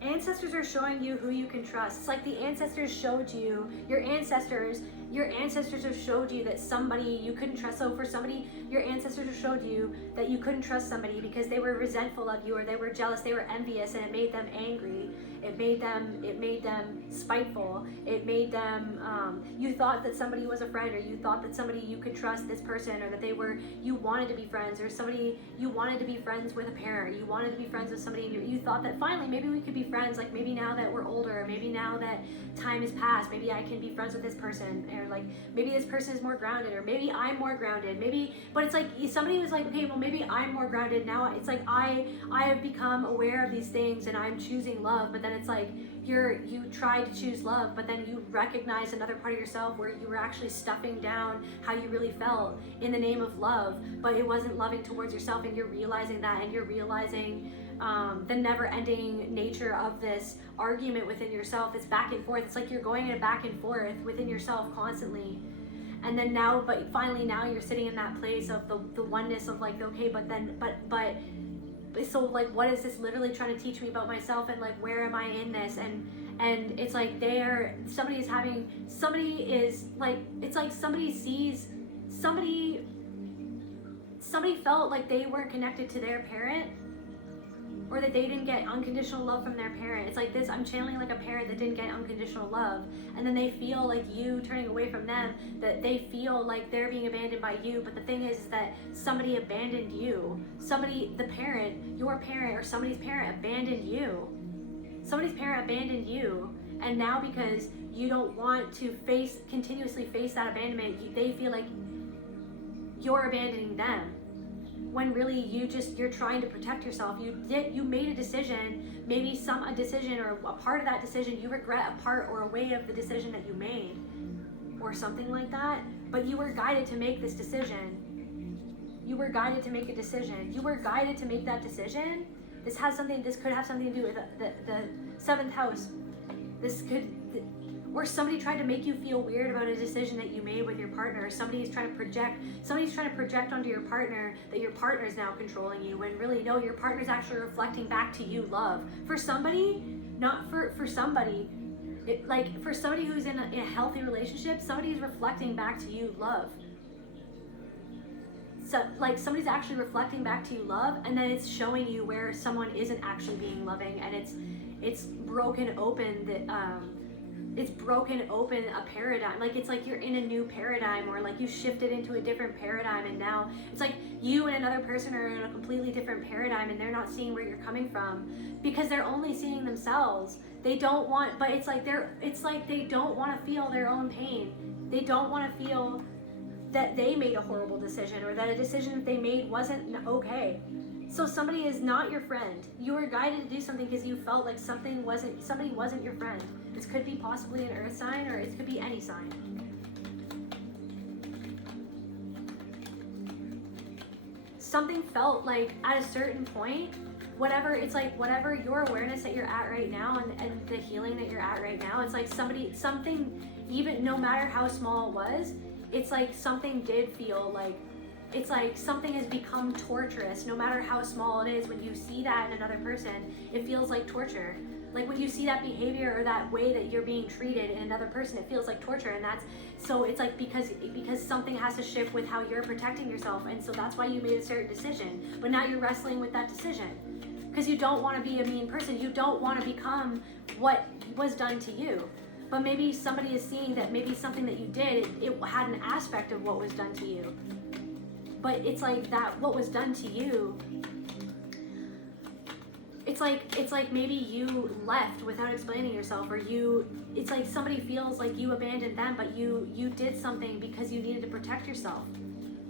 ancestors are showing you who you can trust. It's like the ancestors showed you, your ancestors have showed you that somebody you couldn't trust. So for somebody, your ancestors have showed you that you couldn't trust somebody because they were resentful of you, or they were jealous, they were envious, and it made them angry. It made them spiteful. It made them, you thought that somebody was a friend, or you thought that somebody you could trust this person, or that you wanted to be friends, or somebody, you wanted to be friends with a parent, you wanted to be friends with somebody, and you thought that finally maybe we could be friends, like maybe now that we're older, or maybe now that time has passed, maybe I can be friends with this person, or like maybe this person is more grounded, or maybe I'm more grounded, but it's like somebody was like, okay, well maybe I'm more grounded now. It's like I have become aware of these things and I'm choosing love, but then it's like you tried to choose love, but then you recognize another part of yourself where you were actually stuffing down how you really felt in the name of love, but it wasn't loving towards yourself, and you're realizing that, and you're realizing the never-ending nature of this argument within yourself. It's back and forth. It's like you're going in a back and forth within yourself constantly. And then now, but finally now you're sitting in that place of the oneness of like, okay, but so like, what is this literally trying to teach me about myself, and like, where am I in this? And it's like somebody felt like they weren't connected to their parent, or that they didn't get unconditional love from their parent. It's like this, I'm channeling like a parent that didn't get unconditional love, and then they feel like you turning away from them, that they feel like they're being abandoned by you. But the thing is that somebody abandoned you. Your parent or somebody's parent abandoned you. Somebody's parent abandoned you, and now because you don't want to continuously face that abandonment, they feel like you're abandoning them. When really you're trying to protect yourself. You made a decision, maybe a decision or a part of that decision, you regret a part or a way of the decision that you made, or something like that, but you were guided to make this decision. You were guided to make a decision. You were guided to make that decision. This could have something to do with the 7th house. Or somebody tried to make you feel weird about a decision that you made with your partner. Somebody's trying to project onto your partner that your partner's now controlling you, when really no, your partner's actually reflecting back to you love. For somebody, not for somebody, for somebody who's in a healthy relationship, somebody's reflecting back to you love. So like, somebody's actually reflecting back to you love, and then it's showing you where someone isn't actually being loving, and it's broken open a paradigm. Like, it's like you're in a new paradigm, or like you shifted into a different paradigm, and now it's like you and another person are in a completely different paradigm, and they're not seeing where you're coming from because they're only seeing themselves. They don't want, but it's like they don't want to feel their own pain. They don't want to feel that they made a horrible decision, or that a decision that they made wasn't okay. So somebody is not your friend. You were guided to do something because you felt like somebody wasn't your friend. This could be possibly an earth sign, or it could be any sign. Something felt like at a certain point, whatever your awareness that you're at right now, and the healing that you're at right now, it's like something, even no matter how small it was, it's like something did feel like, it's like something has become torturous, no matter how small it is. When you see that in another person, it feels like torture. Like when you see that behavior or that way that you're being treated in another person, it feels like torture. And so it's like because something has to shift with how you're protecting yourself, and so that's why you made a certain decision. But now you're wrestling with that decision because you don't want to be a mean person. You don't want to become what was done to you. But maybe somebody is seeing that maybe something that you did, it had an aspect of what was done to you. But it's like that what was done to you, it's like maybe you left without explaining yourself, or it's like somebody feels like you abandoned them, but you did something because you needed to protect yourself.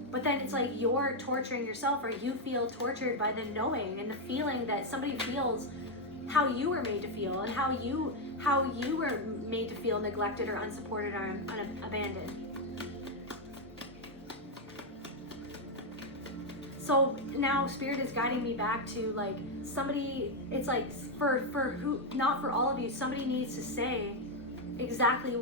But then it's like you're torturing yourself, or you feel tortured by the knowing and the feeling that somebody feels how you were made to feel, and how you were made to feel neglected or unsupported or abandoned. So now Spirit is guiding me back to like somebody, it's like for who, not for all of you, somebody needs to say exactly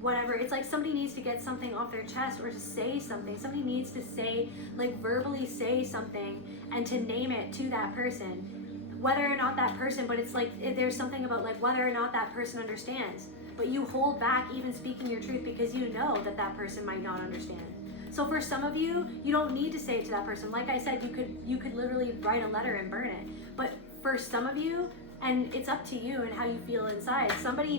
whatever. It's like somebody needs to get something off their chest, or to say something. Somebody needs to say, like verbally say something, and to name it to that person. Whether or not that person, but it's like there's something about like whether or not that person understands. But you hold back even speaking your truth because you know that that person might not understand. So for some of you, you don't need to say it to that person. Like I said, you could literally write a letter and burn it. But for some of you, and it's up to you and how you feel inside, somebody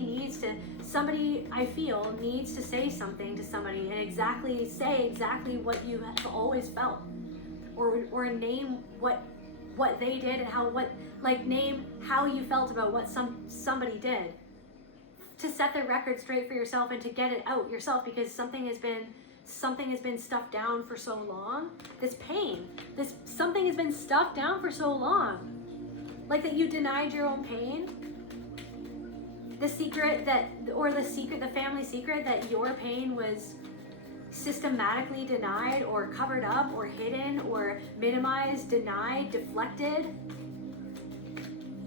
I feel needs to say something to somebody and say exactly what you have always felt, or name what they did and name how you felt about what somebody did, to set the record straight for yourself and to get it out yourself, because something has been stuffed down for so long. Something has been stuffed down for so long, like that you denied your own pain. the family secret that your pain was systematically denied or covered up or hidden or minimized, denied, deflected.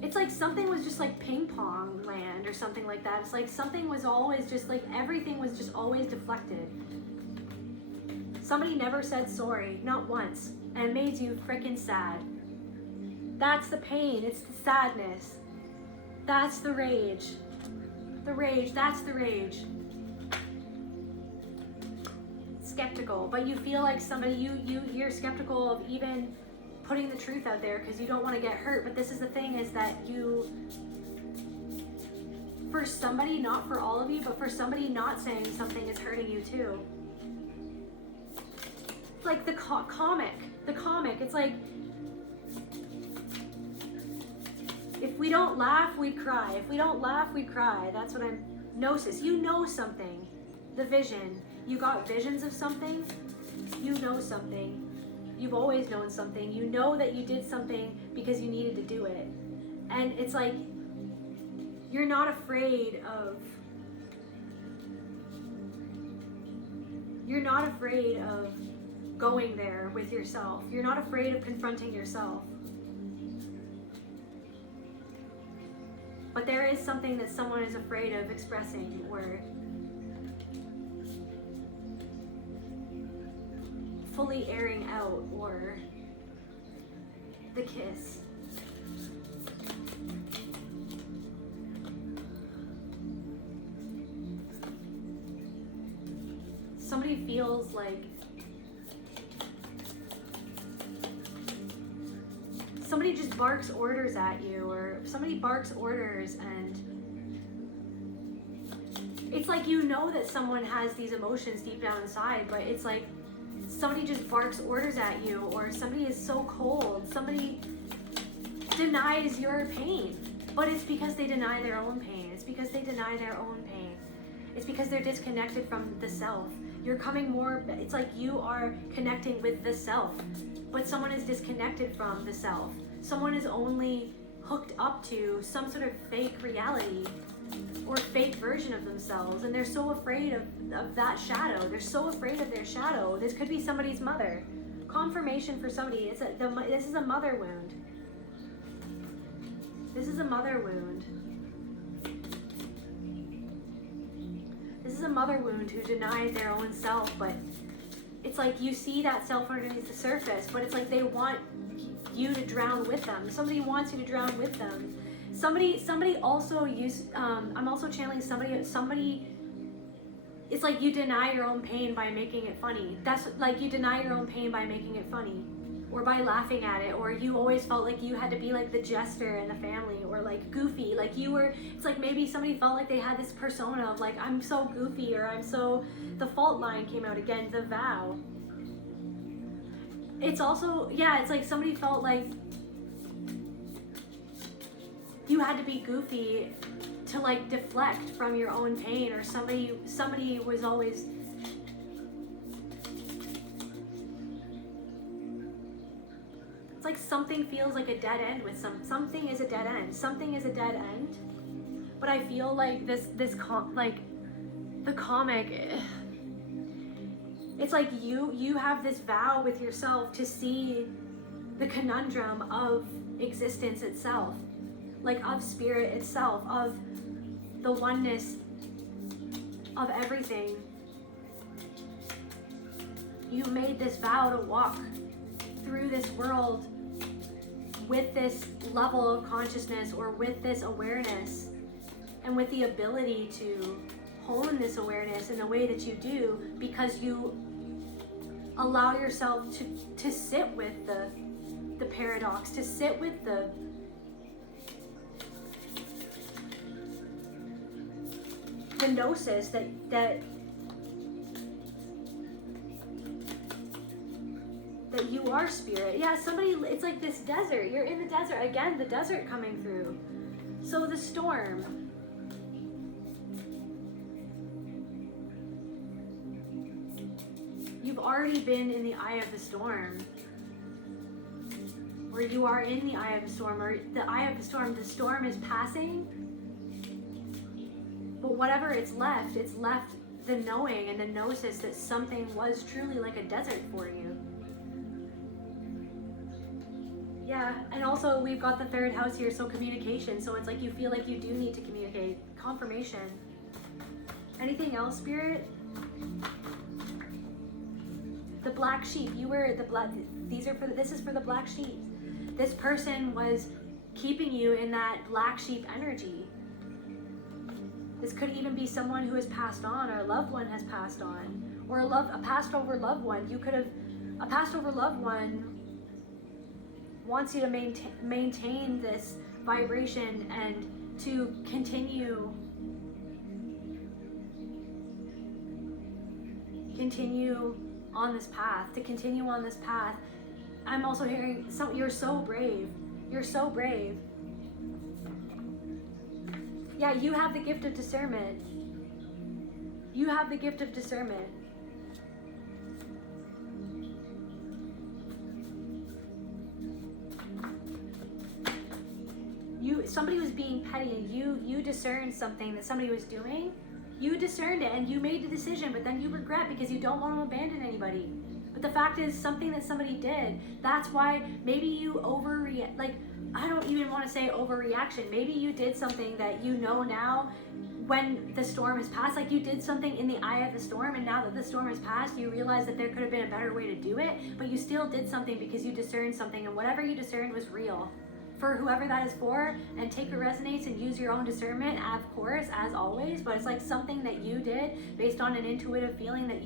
It's like something was just like ping pong land or something like that. It's like something was always just like, everything was just always deflected. Somebody never said sorry, not once, and it made you freaking sad. That's the pain, it's the sadness. That's the rage. The rage, that's the rage. Skeptical, but you feel like somebody, you're skeptical of even putting the truth out there because you don't want to get hurt. But this is the thing, is that you, for somebody, not for all of you, but for somebody, not saying something is hurting you too. It's like the comic, it's like, if we don't laugh, we cry. If we don't laugh, we cry. That's what I'm, gnosis. You know something. The vision. You got visions of something. You know something. You've always known something. You know that you did something because you needed to do it. And it's like, you're not afraid of, going there with yourself. You're not afraid of confronting yourself. But there is something that someone is afraid of expressing, or fully airing out, or the kiss. Somebody feels like somebody just barks orders at you, or somebody barks orders, and it's like, you know that someone has these emotions deep down inside, but it's like somebody just barks orders at you, or somebody is so cold, somebody denies your pain, but it's because they deny their own pain. It's because they deny their own pain. It's because they're disconnected from the self. You're coming more, it's like you are connecting with the self, but someone is disconnected from the self. Someone is only hooked up to some sort of fake reality or fake version of themselves, and they're so afraid of that shadow. They're so afraid of their shadow. This could be somebody's mother. Confirmation for somebody. This is a mother wound. This is a mother wound. This is a mother wound who denied their own self, but it's like you see that self underneath the surface, but it's like they want you to drown with them. Somebody wants you to drown with them. Somebody also I'm also channeling somebody, it's like you deny your own pain by making it funny. That's like, you deny your own pain by making it funny, or by laughing at it, or you always felt like you had to be like the jester in the family, or like goofy, like you were, it's like maybe somebody felt like they had this persona of like, I'm so goofy, or I'm so, the fault line came out again, the vow. It's also, yeah, it's like somebody felt like you had to be goofy to like deflect from your own pain, or somebody was always, it's like something feels like a dead end with something is a dead end. Something is a dead end. But I feel like like the comic, it's like you have this vow with yourself to see the conundrum of existence itself, like of spirit itself, of the oneness of everything. You made this vow to walk through this world with this level of consciousness, or with this awareness, and with the ability to hone this awareness in the way that you do, because you allow yourself to sit with the paradox, to sit with the gnosis that you are spirit. Yeah, somebody, it's like this desert. You're in the desert. Again, the desert coming through. So the storm. You've already been in the eye of the storm. Or you are in the eye of the storm, or the eye of the storm is passing. But whatever it's left the knowing and the gnosis that something was truly like a desert for you. Yeah, and also we've got the third house here, so communication. So it's like you feel like you do need to communicate. Confirmation. Anything else, Spirit? The black sheep. You were the black. This is for the black sheep. This person was keeping you in that black sheep energy. This could even be someone who has passed on, or a loved one has passed on, or a passed over loved one. A passed over loved one wants you to maintain this vibration and to continue on this path, I'm also hearing you're so brave. You're so brave. Yeah, you have the gift of discernment. You have the gift of discernment. Somebody was being petty and you discerned something that somebody was doing. You discerned it and you made the decision, but then you regret because you don't want to abandon anybody. But the fact is, something that somebody did, that's why maybe you overreact. Like, I don't even want to say overreaction. Maybe you did something that you know now when the storm has passed. Like, you did something in the eye of the storm, and now that the storm has passed, you realize that there could have been a better way to do it, but you still did something because you discerned something, and whatever you discerned was real. For whoever that is for, and take what resonates and use your own discernment, of course, as always, but it's like something that you did based on an intuitive feeling that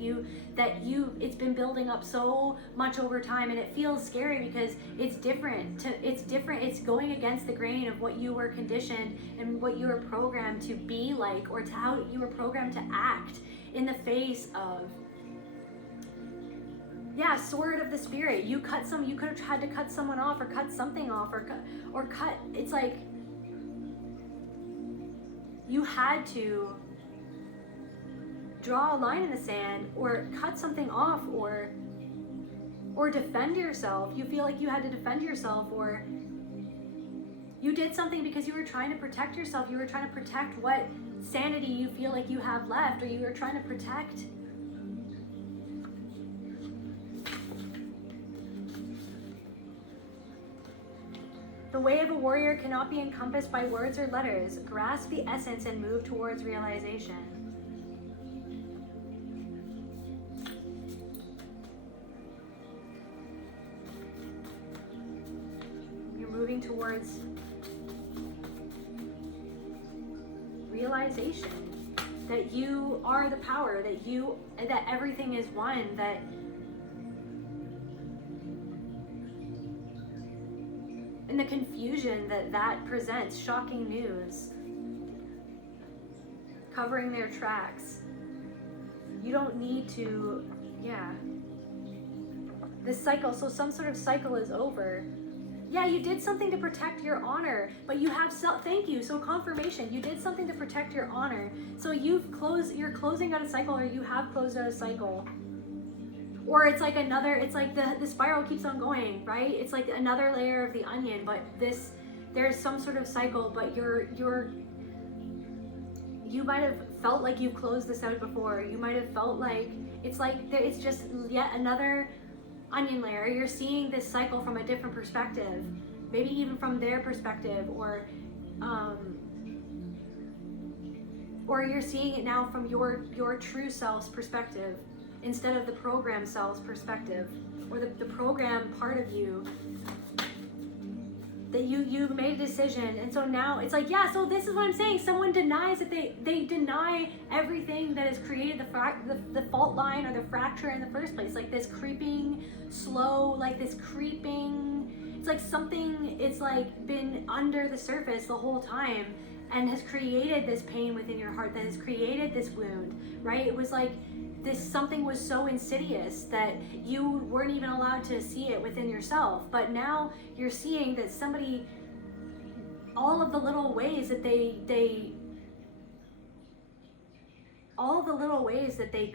it's been building up so much over time, and it feels scary because it's different. It's going against the grain of what you were conditioned and what you were programmed to be like, or to how you were programmed to act in the face of. Yeah, sword of the spirit. You could have tried to cut someone off, or cut something off, or cut. It's like you had to draw a line in the sand, or cut something off, or defend yourself. You feel like you had to defend yourself, or you did something because you were trying to protect yourself. You were trying to protect what sanity you feel like you have left, or you were trying to protect. The way of a warrior cannot be encompassed by words or letters. Grasp the essence and move towards realization. You're moving towards realization that you are the power, that everything is one, that and the confusion that presents, shocking news, covering their tracks. You don't need to, this cycle, so some sort of cycle is over. Yeah, you did something to protect your honor, but you have thank you, so confirmation, you did something to protect your honor. So you're closing out a cycle, or you have closed out a cycle. Or it's like the spiral keeps on going, right? It's like another layer of the onion, but there's some sort of cycle, but you might have felt like you've closed this out before. You might have felt like it's just yet another onion layer. You're seeing this cycle from a different perspective, maybe even from their perspective, or you're seeing it now from your true self's perspective, instead of the program self's perspective, or the program part of you, that you made a decision. And so now it's like, yeah, so this is what I'm saying. Someone denies that they deny everything that has created the fault line or the fracture in the first place. Like this creeping, slow, it's like something, it's like been under the surface the whole time and has created this pain within your heart, that has created this wound, right? It was like, something was so insidious that you weren't even allowed to see it within yourself. But now you're seeing that somebody, all of the little ways that they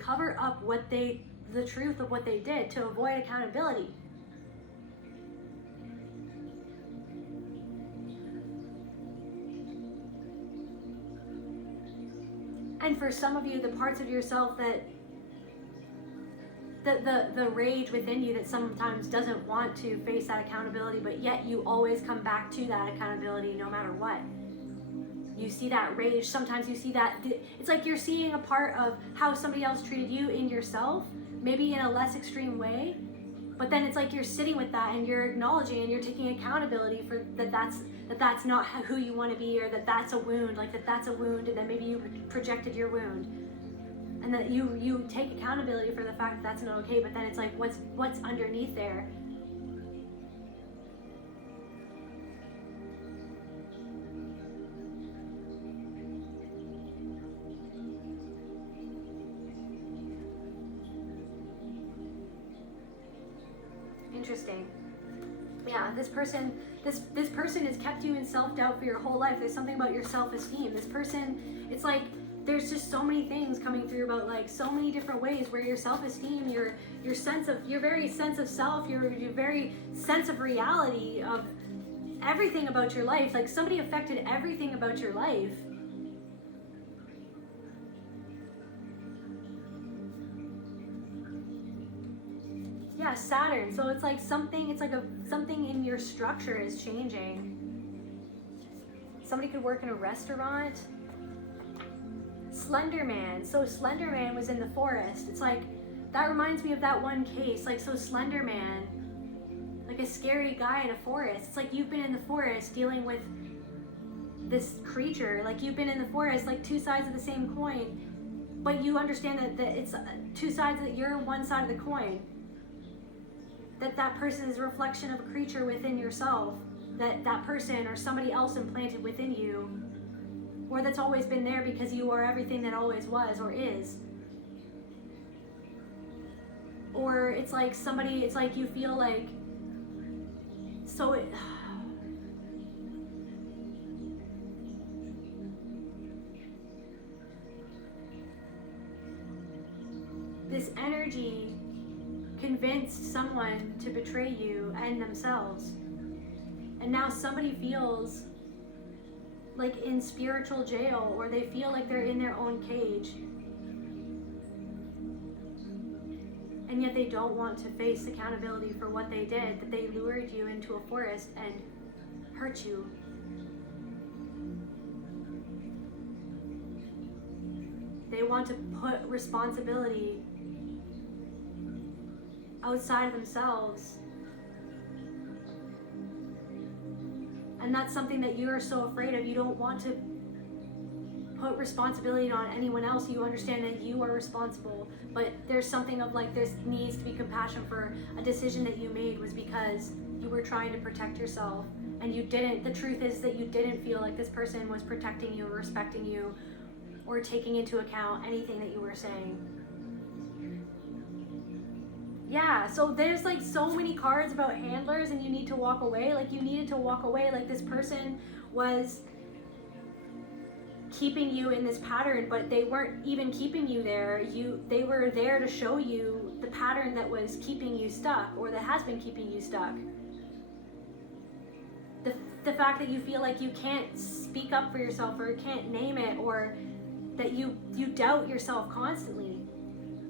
cover up the truth of what they did to avoid accountability. And for some of you, the parts of yourself that the rage within you that sometimes doesn't want to face that accountability, but yet you always come back to that accountability no matter what. You see that rage, sometimes you see that, it's like you're seeing a part of how somebody else treated you in yourself, maybe in a less extreme way, but then it's like you're sitting with that and you're acknowledging and you're taking accountability for that's not who you want to be, or that's a wound, like that's a wound, and then maybe you projected your wound. And that you take accountability for the fact that that's not okay, but then it's like, what's underneath there? Interesting. Yeah, this person has kept you in self-doubt for your whole life. There's something about your self-esteem. This person, it's like, there's just so many things coming through about like so many different ways where your self-esteem, your very sense of self, your very sense of reality of everything about your life, like somebody affected everything about your life. Yeah, Saturn. So it's like something in your structure is changing. Somebody could work in a restaurant. Slender Man. So Slender Man was in the forest. It's like, that reminds me of that one case. Like, so Slender Man, like a scary guy in a forest. It's like you've been in the forest dealing with this creature. Like you've been in the forest, like two sides of the same coin. But you understand that it's two sides, that you're one side of the coin. That person is a reflection of a creature within yourself. That person or somebody else implanted within you. Or that's always been there because you are everything that always was or is. Or it's like somebody, it's like you feel like, so it, this energy convinced someone to betray you and themselves. And now somebody feels like in spiritual jail, or they feel like they're in their own cage. And yet they don't want to face accountability for what they did, that they lured you into a forest and hurt you. They want to put responsibility outside of themselves. And that's something that you're so afraid of. You don't want to put responsibility on anyone else. You understand that you are responsible. But there's something of like, there needs to be compassion for a decision that you made was because you were trying to protect yourself. And you didn't. The truth is that you didn't feel like this person was protecting you or respecting you or taking into account anything that you were saying. Yeah, so there's like so many cards about handlers, and you need to walk away. Like you needed to walk away. Like this person was keeping you in this pattern, but they weren't even keeping you there. They were there to show you the pattern that was keeping you stuck, or that has been keeping you stuck. The fact that you feel like you can't speak up for yourself, or can't name it, or that you doubt yourself constantly.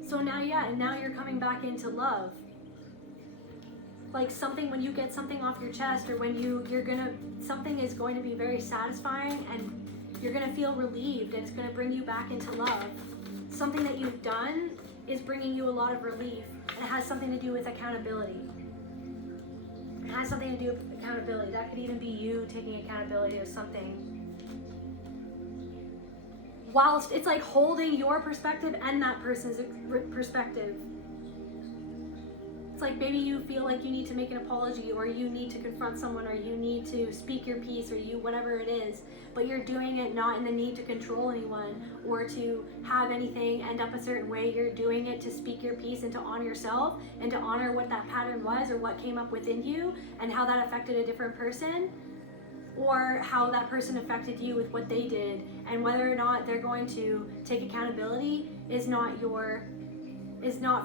So now, now you're coming back into love. Like something, when you get something off your chest, or when something is going to be very satisfying, and you're gonna feel relieved, and it's gonna bring you back into love. Something that you've done is bringing you a lot of relief, and it has something to do with accountability. It has something to do with accountability. That could even be you taking accountability of something. Whilst it's like holding your perspective and that person's perspective. It's like maybe you feel like you need to make an apology, or you need to confront someone, or you need to speak your piece, or whatever it is, but you're doing it not in the need to control anyone or to have anything end up a certain way. You're doing it to speak your piece and to honor yourself and to honor what that pattern was, or what came up within you and how that affected a different person, or how that person affected you with what they did, and whether or not they're going to take accountability is not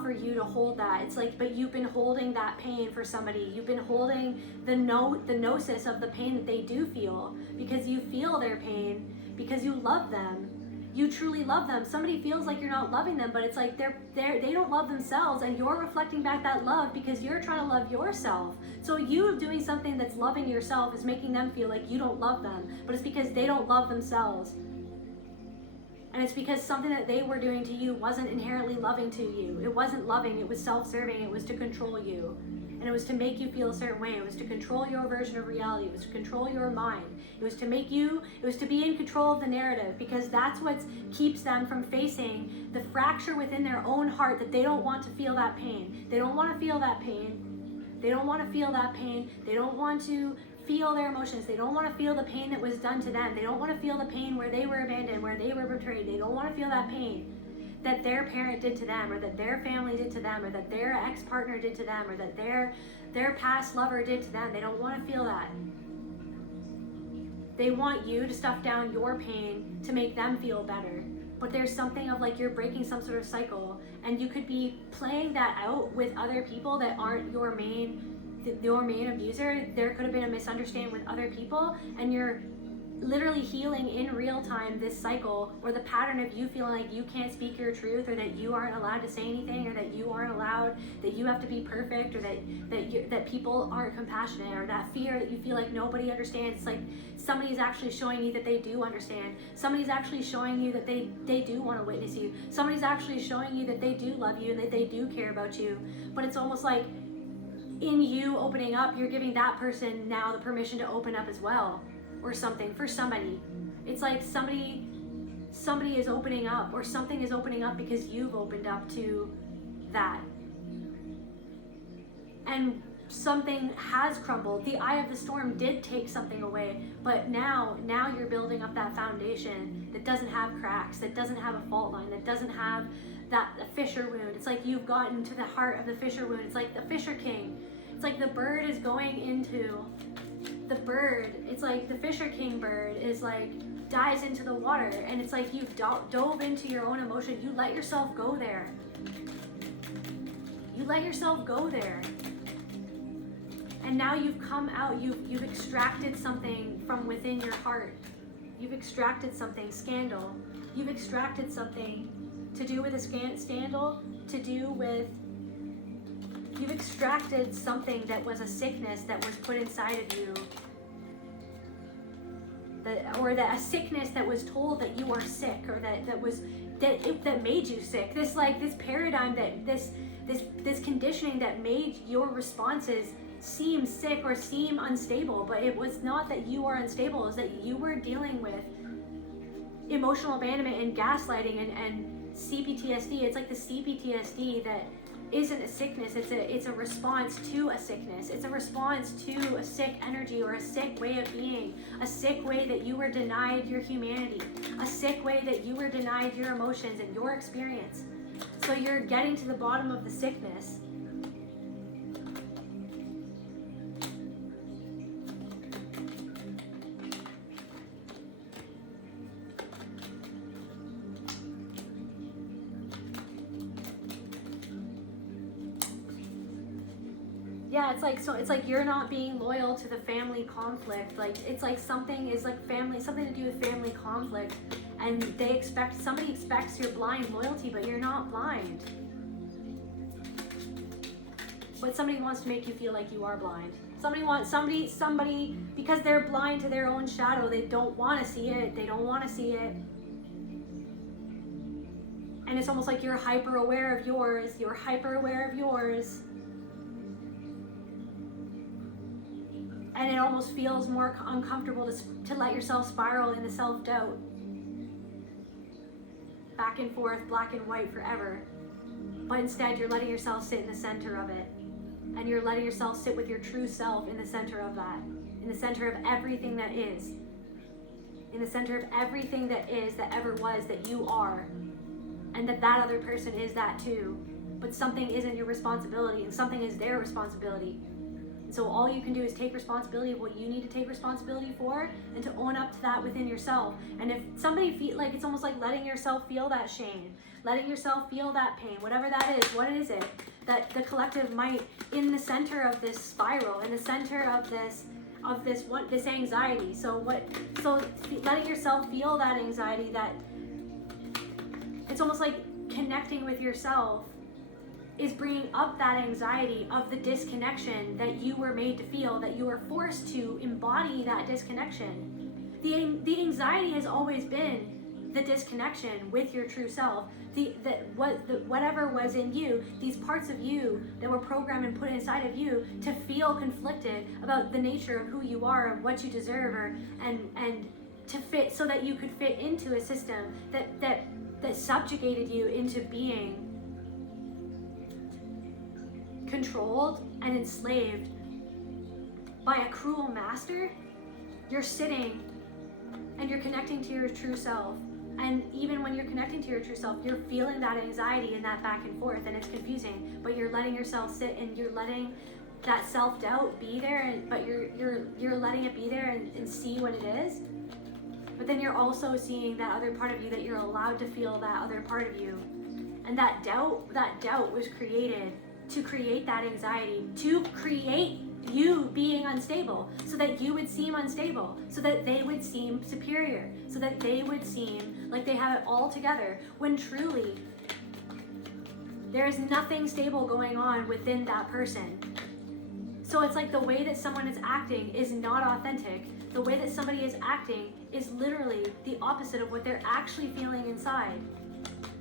for you to hold that. It's like, but you've been holding that pain for somebody. You've been holding the gnosis of the pain that they do feel, because you feel their pain, because you love them. you truly love them. Somebody feels like you're not loving them, but it's like they don't love themselves, and you're reflecting back that love because you're trying to love yourself. So you doing something that's loving yourself is making them feel like you don't love them, but it's because they don't love themselves. And it's because something that they were doing to you wasn't inherently loving to you. It wasn't loving, it was self-serving, it was to control you. And it was to make you feel a certain way. It was to control your version of reality. It was to control your mind. It was to make you, it was to be in control of the narrative, because that's what keeps them from facing the fracture within their own heart that they don't want to feel that pain. They don't want to feel that pain. They don't want to feel that pain. They don't want to feel their emotions. They don't want to feel the pain that was done to them. They don't want to feel the pain where they were abandoned, where they were betrayed. They don't want to feel that pain that their parent did to them, or that their family did to them, or that their ex-partner did to them, or that their past lover did to them. They don't want to feel that. They want you to stuff down your pain to make them feel better. But there's something of like you're breaking some sort of cycle, and you could be playing that out with other people that aren't your main abuser. There could have been a misunderstanding with other people, and you're literally healing in real time this cycle, or the pattern of you feeling like you can't speak your truth, or that you aren't allowed to say anything, or that you aren't allowed, that you have to be perfect, or that people aren't compassionate, or that fear that you feel like nobody understands. It's like somebody's actually showing you that they do understand. Somebody's actually showing you that they do want to witness you. Somebody's actually showing you that they do love you and that they do care about you. But it's almost like in you opening up, you're giving that person now the permission to open up as well. Or something for somebody. It's like somebody is opening up, or something is opening up because you've opened up to that. And something has crumbled. The eye of the storm did take something away, but now you're building up that foundation that doesn't have cracks, that doesn't have a fault line, that doesn't have that fissure wound. It's like you've gotten to the heart of the fissure wound. It's like the Fisher King. It's like the bird is going into the bird. It's like the Fisher King bird is like dives into the water, and it's like you've dove into your own emotion. You let yourself go there. You let yourself go there. And now you've come out, you've extracted something from within your heart. You've extracted something, scandal. You've extracted something to do with a scandal, to do with, you've extracted something that was a sickness that was put inside of you. Or a sickness that was told that you are sick, or that made you sick. This paradigm, that this conditioning that made your responses seem sick or seem unstable. But it was not that you are unstable, it's that you were dealing with emotional abandonment and gaslighting and CPTSD. It's like the CPTSD that isn't a sickness, it's a response to a sickness. It's a response to a sick energy or a sick way of being, a sick way that you were denied your humanity, a sick way that you were denied your emotions and your experience. So you're getting to the bottom of the sickness. Yeah, it's like you're not being loyal to the family conflict. Like it's like something is like something to do with family conflict, and somebody expects your blind loyalty, but you're not blind. But somebody wants to make you feel like you are blind. Somebody because they're blind to their own shadow. They don't want to see it. They don't want to see it. And it's almost like you're hyper aware of yours. You're hyper aware of yours. And it almost feels more uncomfortable to let yourself spiral into self-doubt. Back and forth, black and white forever. But instead, you're letting yourself sit in the center of it. And you're letting yourself sit with your true self in the center of that. In the center of everything that is. In the center of everything that is, that ever was, that you are. And that other person is that too. But something isn't your responsibility, and something is their responsibility. So all you can do is take responsibility of what you need to take responsibility for, and to own up to that within yourself. And if somebody feel like, it's almost like letting yourself feel that shame, letting yourself feel that pain, whatever that is, what is it? That the collective might, in the center of this spiral, in the center of this anxiety. So letting yourself feel that anxiety, that It's almost like connecting with yourself is bringing up that anxiety of the disconnection that you were made to feel, that you were forced to embody that disconnection. The anxiety has always been the disconnection with your true self. Whatever was in you, these parts of you that were programmed and put inside of you to feel conflicted about the nature of who you are and what you deserve, and to fit, so that you could fit into a system that subjugated you into being controlled and enslaved by a cruel master. You're sitting and you're connecting to your true self. And even when you're connecting to your true self, you're feeling that anxiety and that back and forth, and it's confusing, but you're letting yourself sit and you're letting that self-doubt be there, but you're letting it be there and see what it is. But then you're also seeing that other part of you, that you're allowed to feel that other part of you. And that doubt was created to create that anxiety, to create you being unstable, so that you would seem unstable, so that they would seem superior, so that they would seem like they have it all together, when truly there is nothing stable going on within that person. So it's like the way that someone is acting is not authentic. The way that somebody is acting is literally the opposite of what they're actually feeling inside.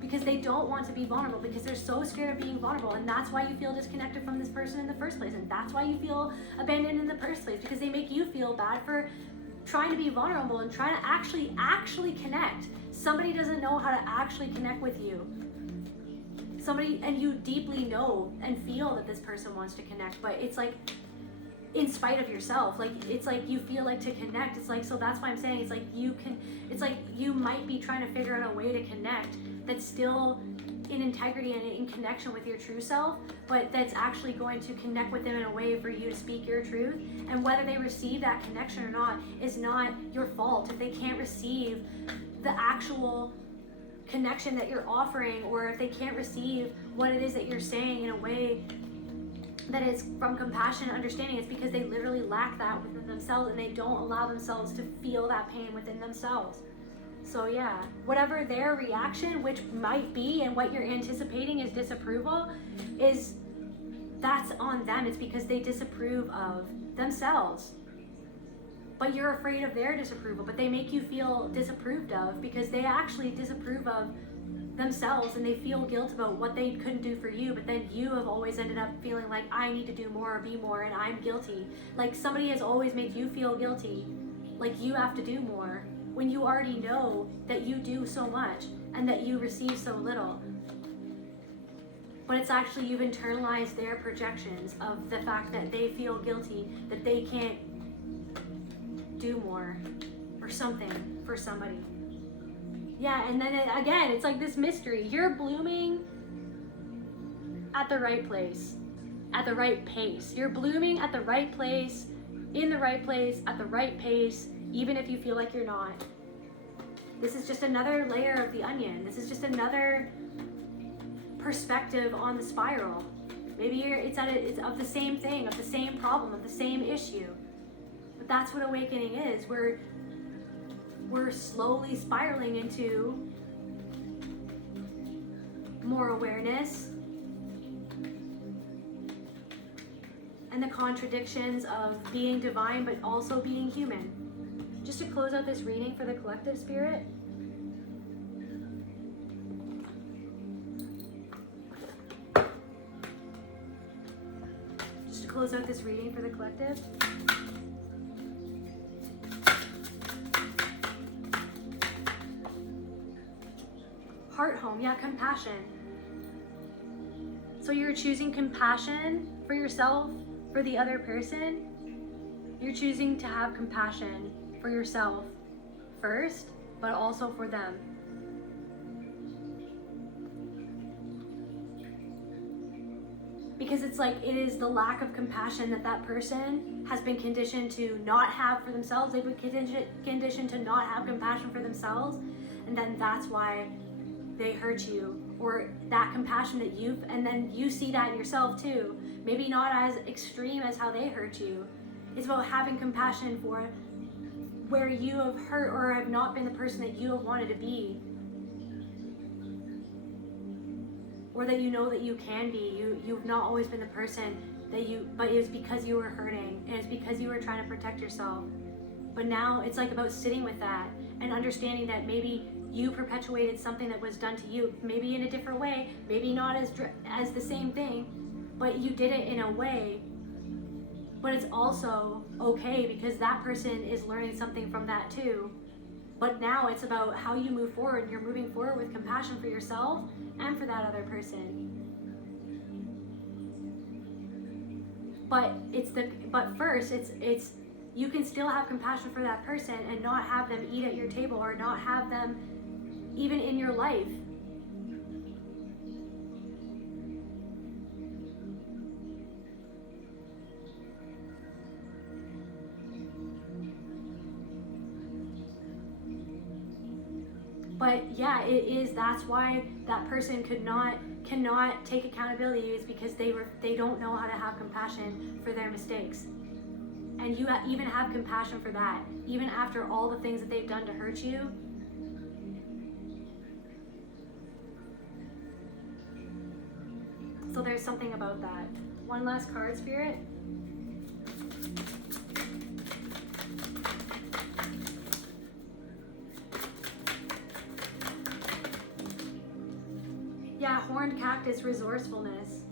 Because they don't want to be vulnerable, because they're so scared of being vulnerable, and that's why you feel disconnected from this person in the first place, and that's why you feel abandoned in the first place, because they make you feel bad for trying to be vulnerable and trying to actually connect. Somebody doesn't know how to actually connect with you. Somebody, and you deeply know and feel that this person wants to connect, but it's like in spite of yourself. Like, it's like you feel like to connect. It's like, so that's why I'm saying it's like you might be trying to figure out a way to connect that's still in integrity and in connection with your true self, but that's actually going to connect with them in a way for you to speak your truth. And whether they receive that connection or not is not your fault. If they can't receive the actual connection that you're offering, or if they can't receive what it is that you're saying in a way that is from compassion and understanding, it's because they literally lack that within themselves, and they don't allow themselves to feel that pain within themselves. So yeah, whatever their reaction, which might be, and what you're anticipating is disapproval, that's on them. It's because they disapprove of themselves. But you're afraid of their disapproval, but they make you feel disapproved of because they actually disapprove of themselves, and they feel guilt about what they couldn't do for you, but then you have always ended up feeling like, I need to do more or be more, and I'm guilty. Like, somebody has always made you feel guilty, like you have to do more, when you already know that you do so much and that you receive so little. But it's actually, you've internalized their projections of the fact that they feel guilty, that they can't do more or something for somebody. Yeah, and then again, it's like this mystery. You're blooming at the right place, at the right pace. You're blooming at the right place, in the right place, at the right pace, even if you feel like you're not. This is just another layer of the onion. This is just another perspective on the spiral. Maybe it's of the same thing, of the same problem, of the same issue. But that's what awakening is. We're slowly spiraling into more awareness and the contradictions of being divine but also being human. Just to close out this reading for the collective spirit. Just to close out this reading for the collective. Heart home, yeah, compassion. So you're choosing compassion for yourself, for the other person. You're choosing to have compassion for yourself first, but also for them. Because it's like, it is the lack of compassion that person has been conditioned to not have for themselves. They've been conditioned to not have compassion for themselves, and then that's why they hurt you, or that compassion that and then you see that in yourself too. Maybe not as extreme as how they hurt you. It's about having compassion for where you have hurt or have not been the person that you have wanted to be. or that you know that you can be. You've not always been the person that but it was because you were hurting, and it's because you were trying to protect yourself. But now it's like about sitting with that and understanding that maybe you perpetuated something that was done to you, maybe in a different way, maybe not as the same thing, but you did it in a way. But it's also okay because that person is learning something from that too. But now it's about how you move forward. You're moving forward with compassion for yourself and for that other person. But first it's you can still have compassion for that person and not have them eat at your table or not have them even in your life. But yeah, that's why that person cannot take accountability, is because they don't know how to have compassion for their mistakes. And you even have compassion for that, even after all the things that they've done to hurt you. So there's something about that. One last card, Spirit. Yeah, horned cactus, resourcefulness.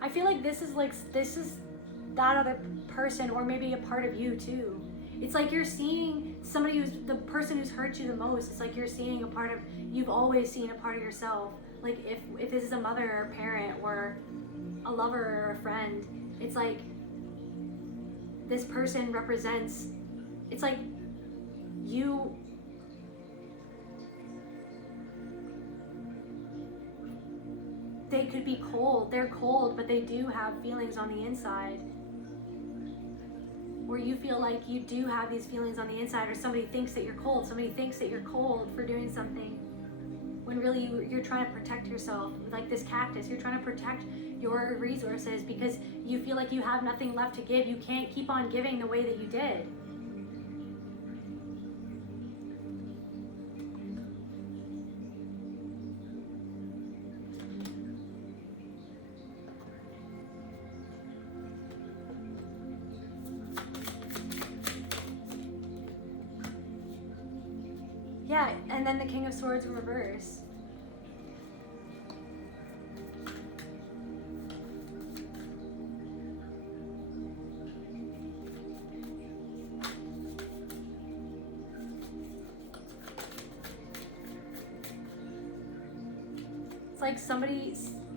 I feel like this is that other person, or maybe a part of you too. It's like you're seeing somebody who's the person who's hurt you the most. It's like you're seeing a part of, you've always seen a part of yourself. Like if this is a mother or a parent or a lover or a friend, it's like this person represents, it's like you, they could be cold, they're cold, but they do have feelings on the inside. Or you feel like you do have these feelings on the inside, or somebody thinks that you're cold, somebody thinks that you're cold for doing something, when really you're trying to protect yourself. Like this cactus, you're trying to protect your resources because you feel like you have nothing left to give. You can't keep on giving the way that you did. Yeah, and then the King of Swords in reverse. It's like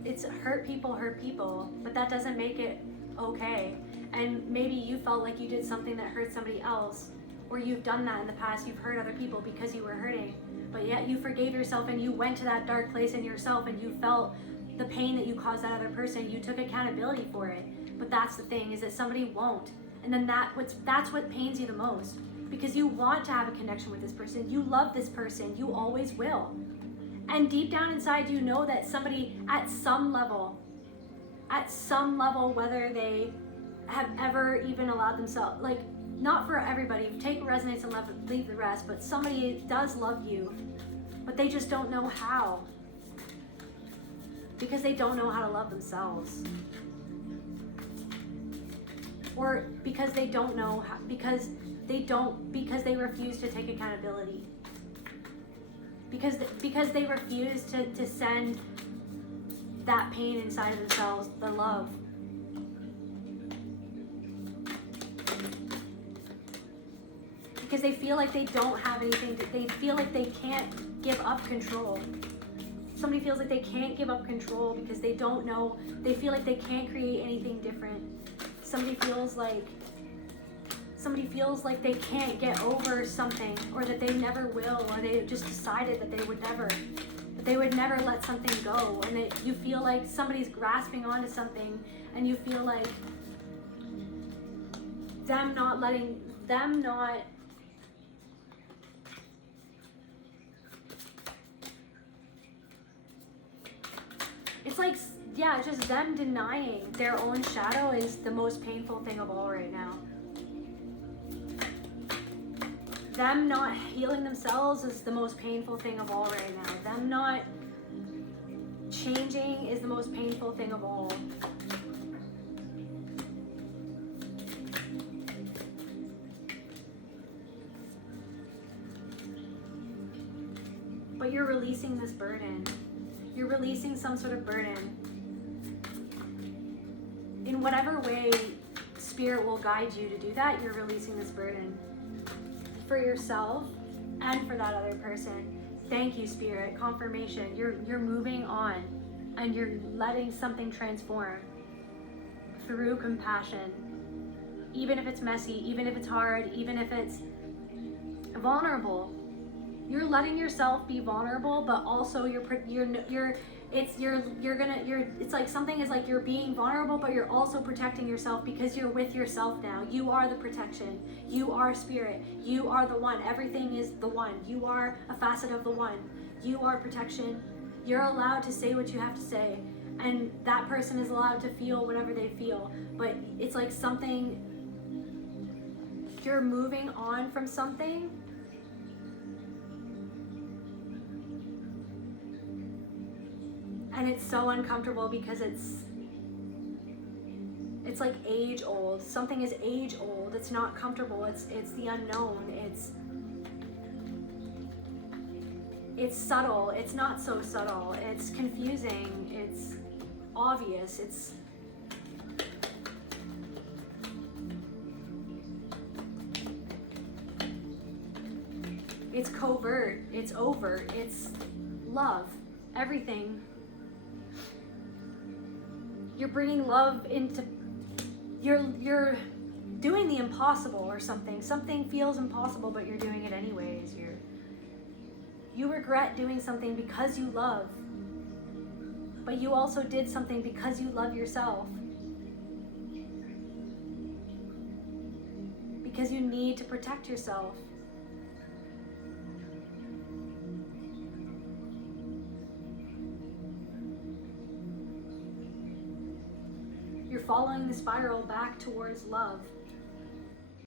it's hurt people, but that doesn't make it okay. And maybe you felt like you did something that hurt somebody else, or you've done that in the past, you've hurt other people because you were hurting, but yet you forgave yourself and you went to that dark place in yourself and you felt the pain that you caused that other person. You took accountability for it. But that's the thing, is that somebody won't. And then that's what pains you the most, because you want to have a connection with this person. You love this person. You always will. And deep down inside, you know that somebody at some level, whether they have ever even allowed themselves, like, not for everybody, take resonance and love, leave the rest, but somebody does love you, but they just don't know how, because they don't know how to love themselves, or because they don't know how, because they refuse to take accountability, because they refuse to send that pain inside of themselves, the love. Because they feel like they don't have anything, they feel like they can't give up control. Somebody feels like they can't give up control because they don't know, they feel like they can't create anything different. Somebody feels like they can't get over something, or that they never will, or they just decided that they would never let something go. And you feel like somebody's grasping onto something, and you feel like it's like, yeah, just them denying their own shadow is the most painful thing of all right now. Them not healing themselves is the most painful thing of all right now. Them not changing is the most painful thing of all. But you're releasing this burden. You're releasing some sort of burden. In whatever way Spirit will guide you to do that, you're releasing this burden for yourself and for that other person. Thank you, Spirit. Confirmation. You're moving on and you're letting something transform through compassion. Even if it's messy, even if it's hard, even if it's vulnerable. You're letting yourself be vulnerable, but also it's like something is like you're being vulnerable, but you're also protecting yourself because you're with yourself now. You are the protection. You are Spirit. You are the one. Everything is the one. You are a facet of the one. You are protection. You're allowed to say what you have to say, and that person is allowed to feel whatever they feel. But it's like something, you're moving on from something. And it's so uncomfortable because it's like age old. Something is age old. It's not comfortable. It's the unknown. It's subtle. It's not so subtle. It's confusing. It's obvious. It's covert. It's overt. It's love. Everything. You're bringing love into, you're doing the impossible or something. Something feels impossible, but you're doing it anyways. You regret doing something because you love, but you also did something because you love yourself. Because you need to protect yourself. You're following the spiral back towards love.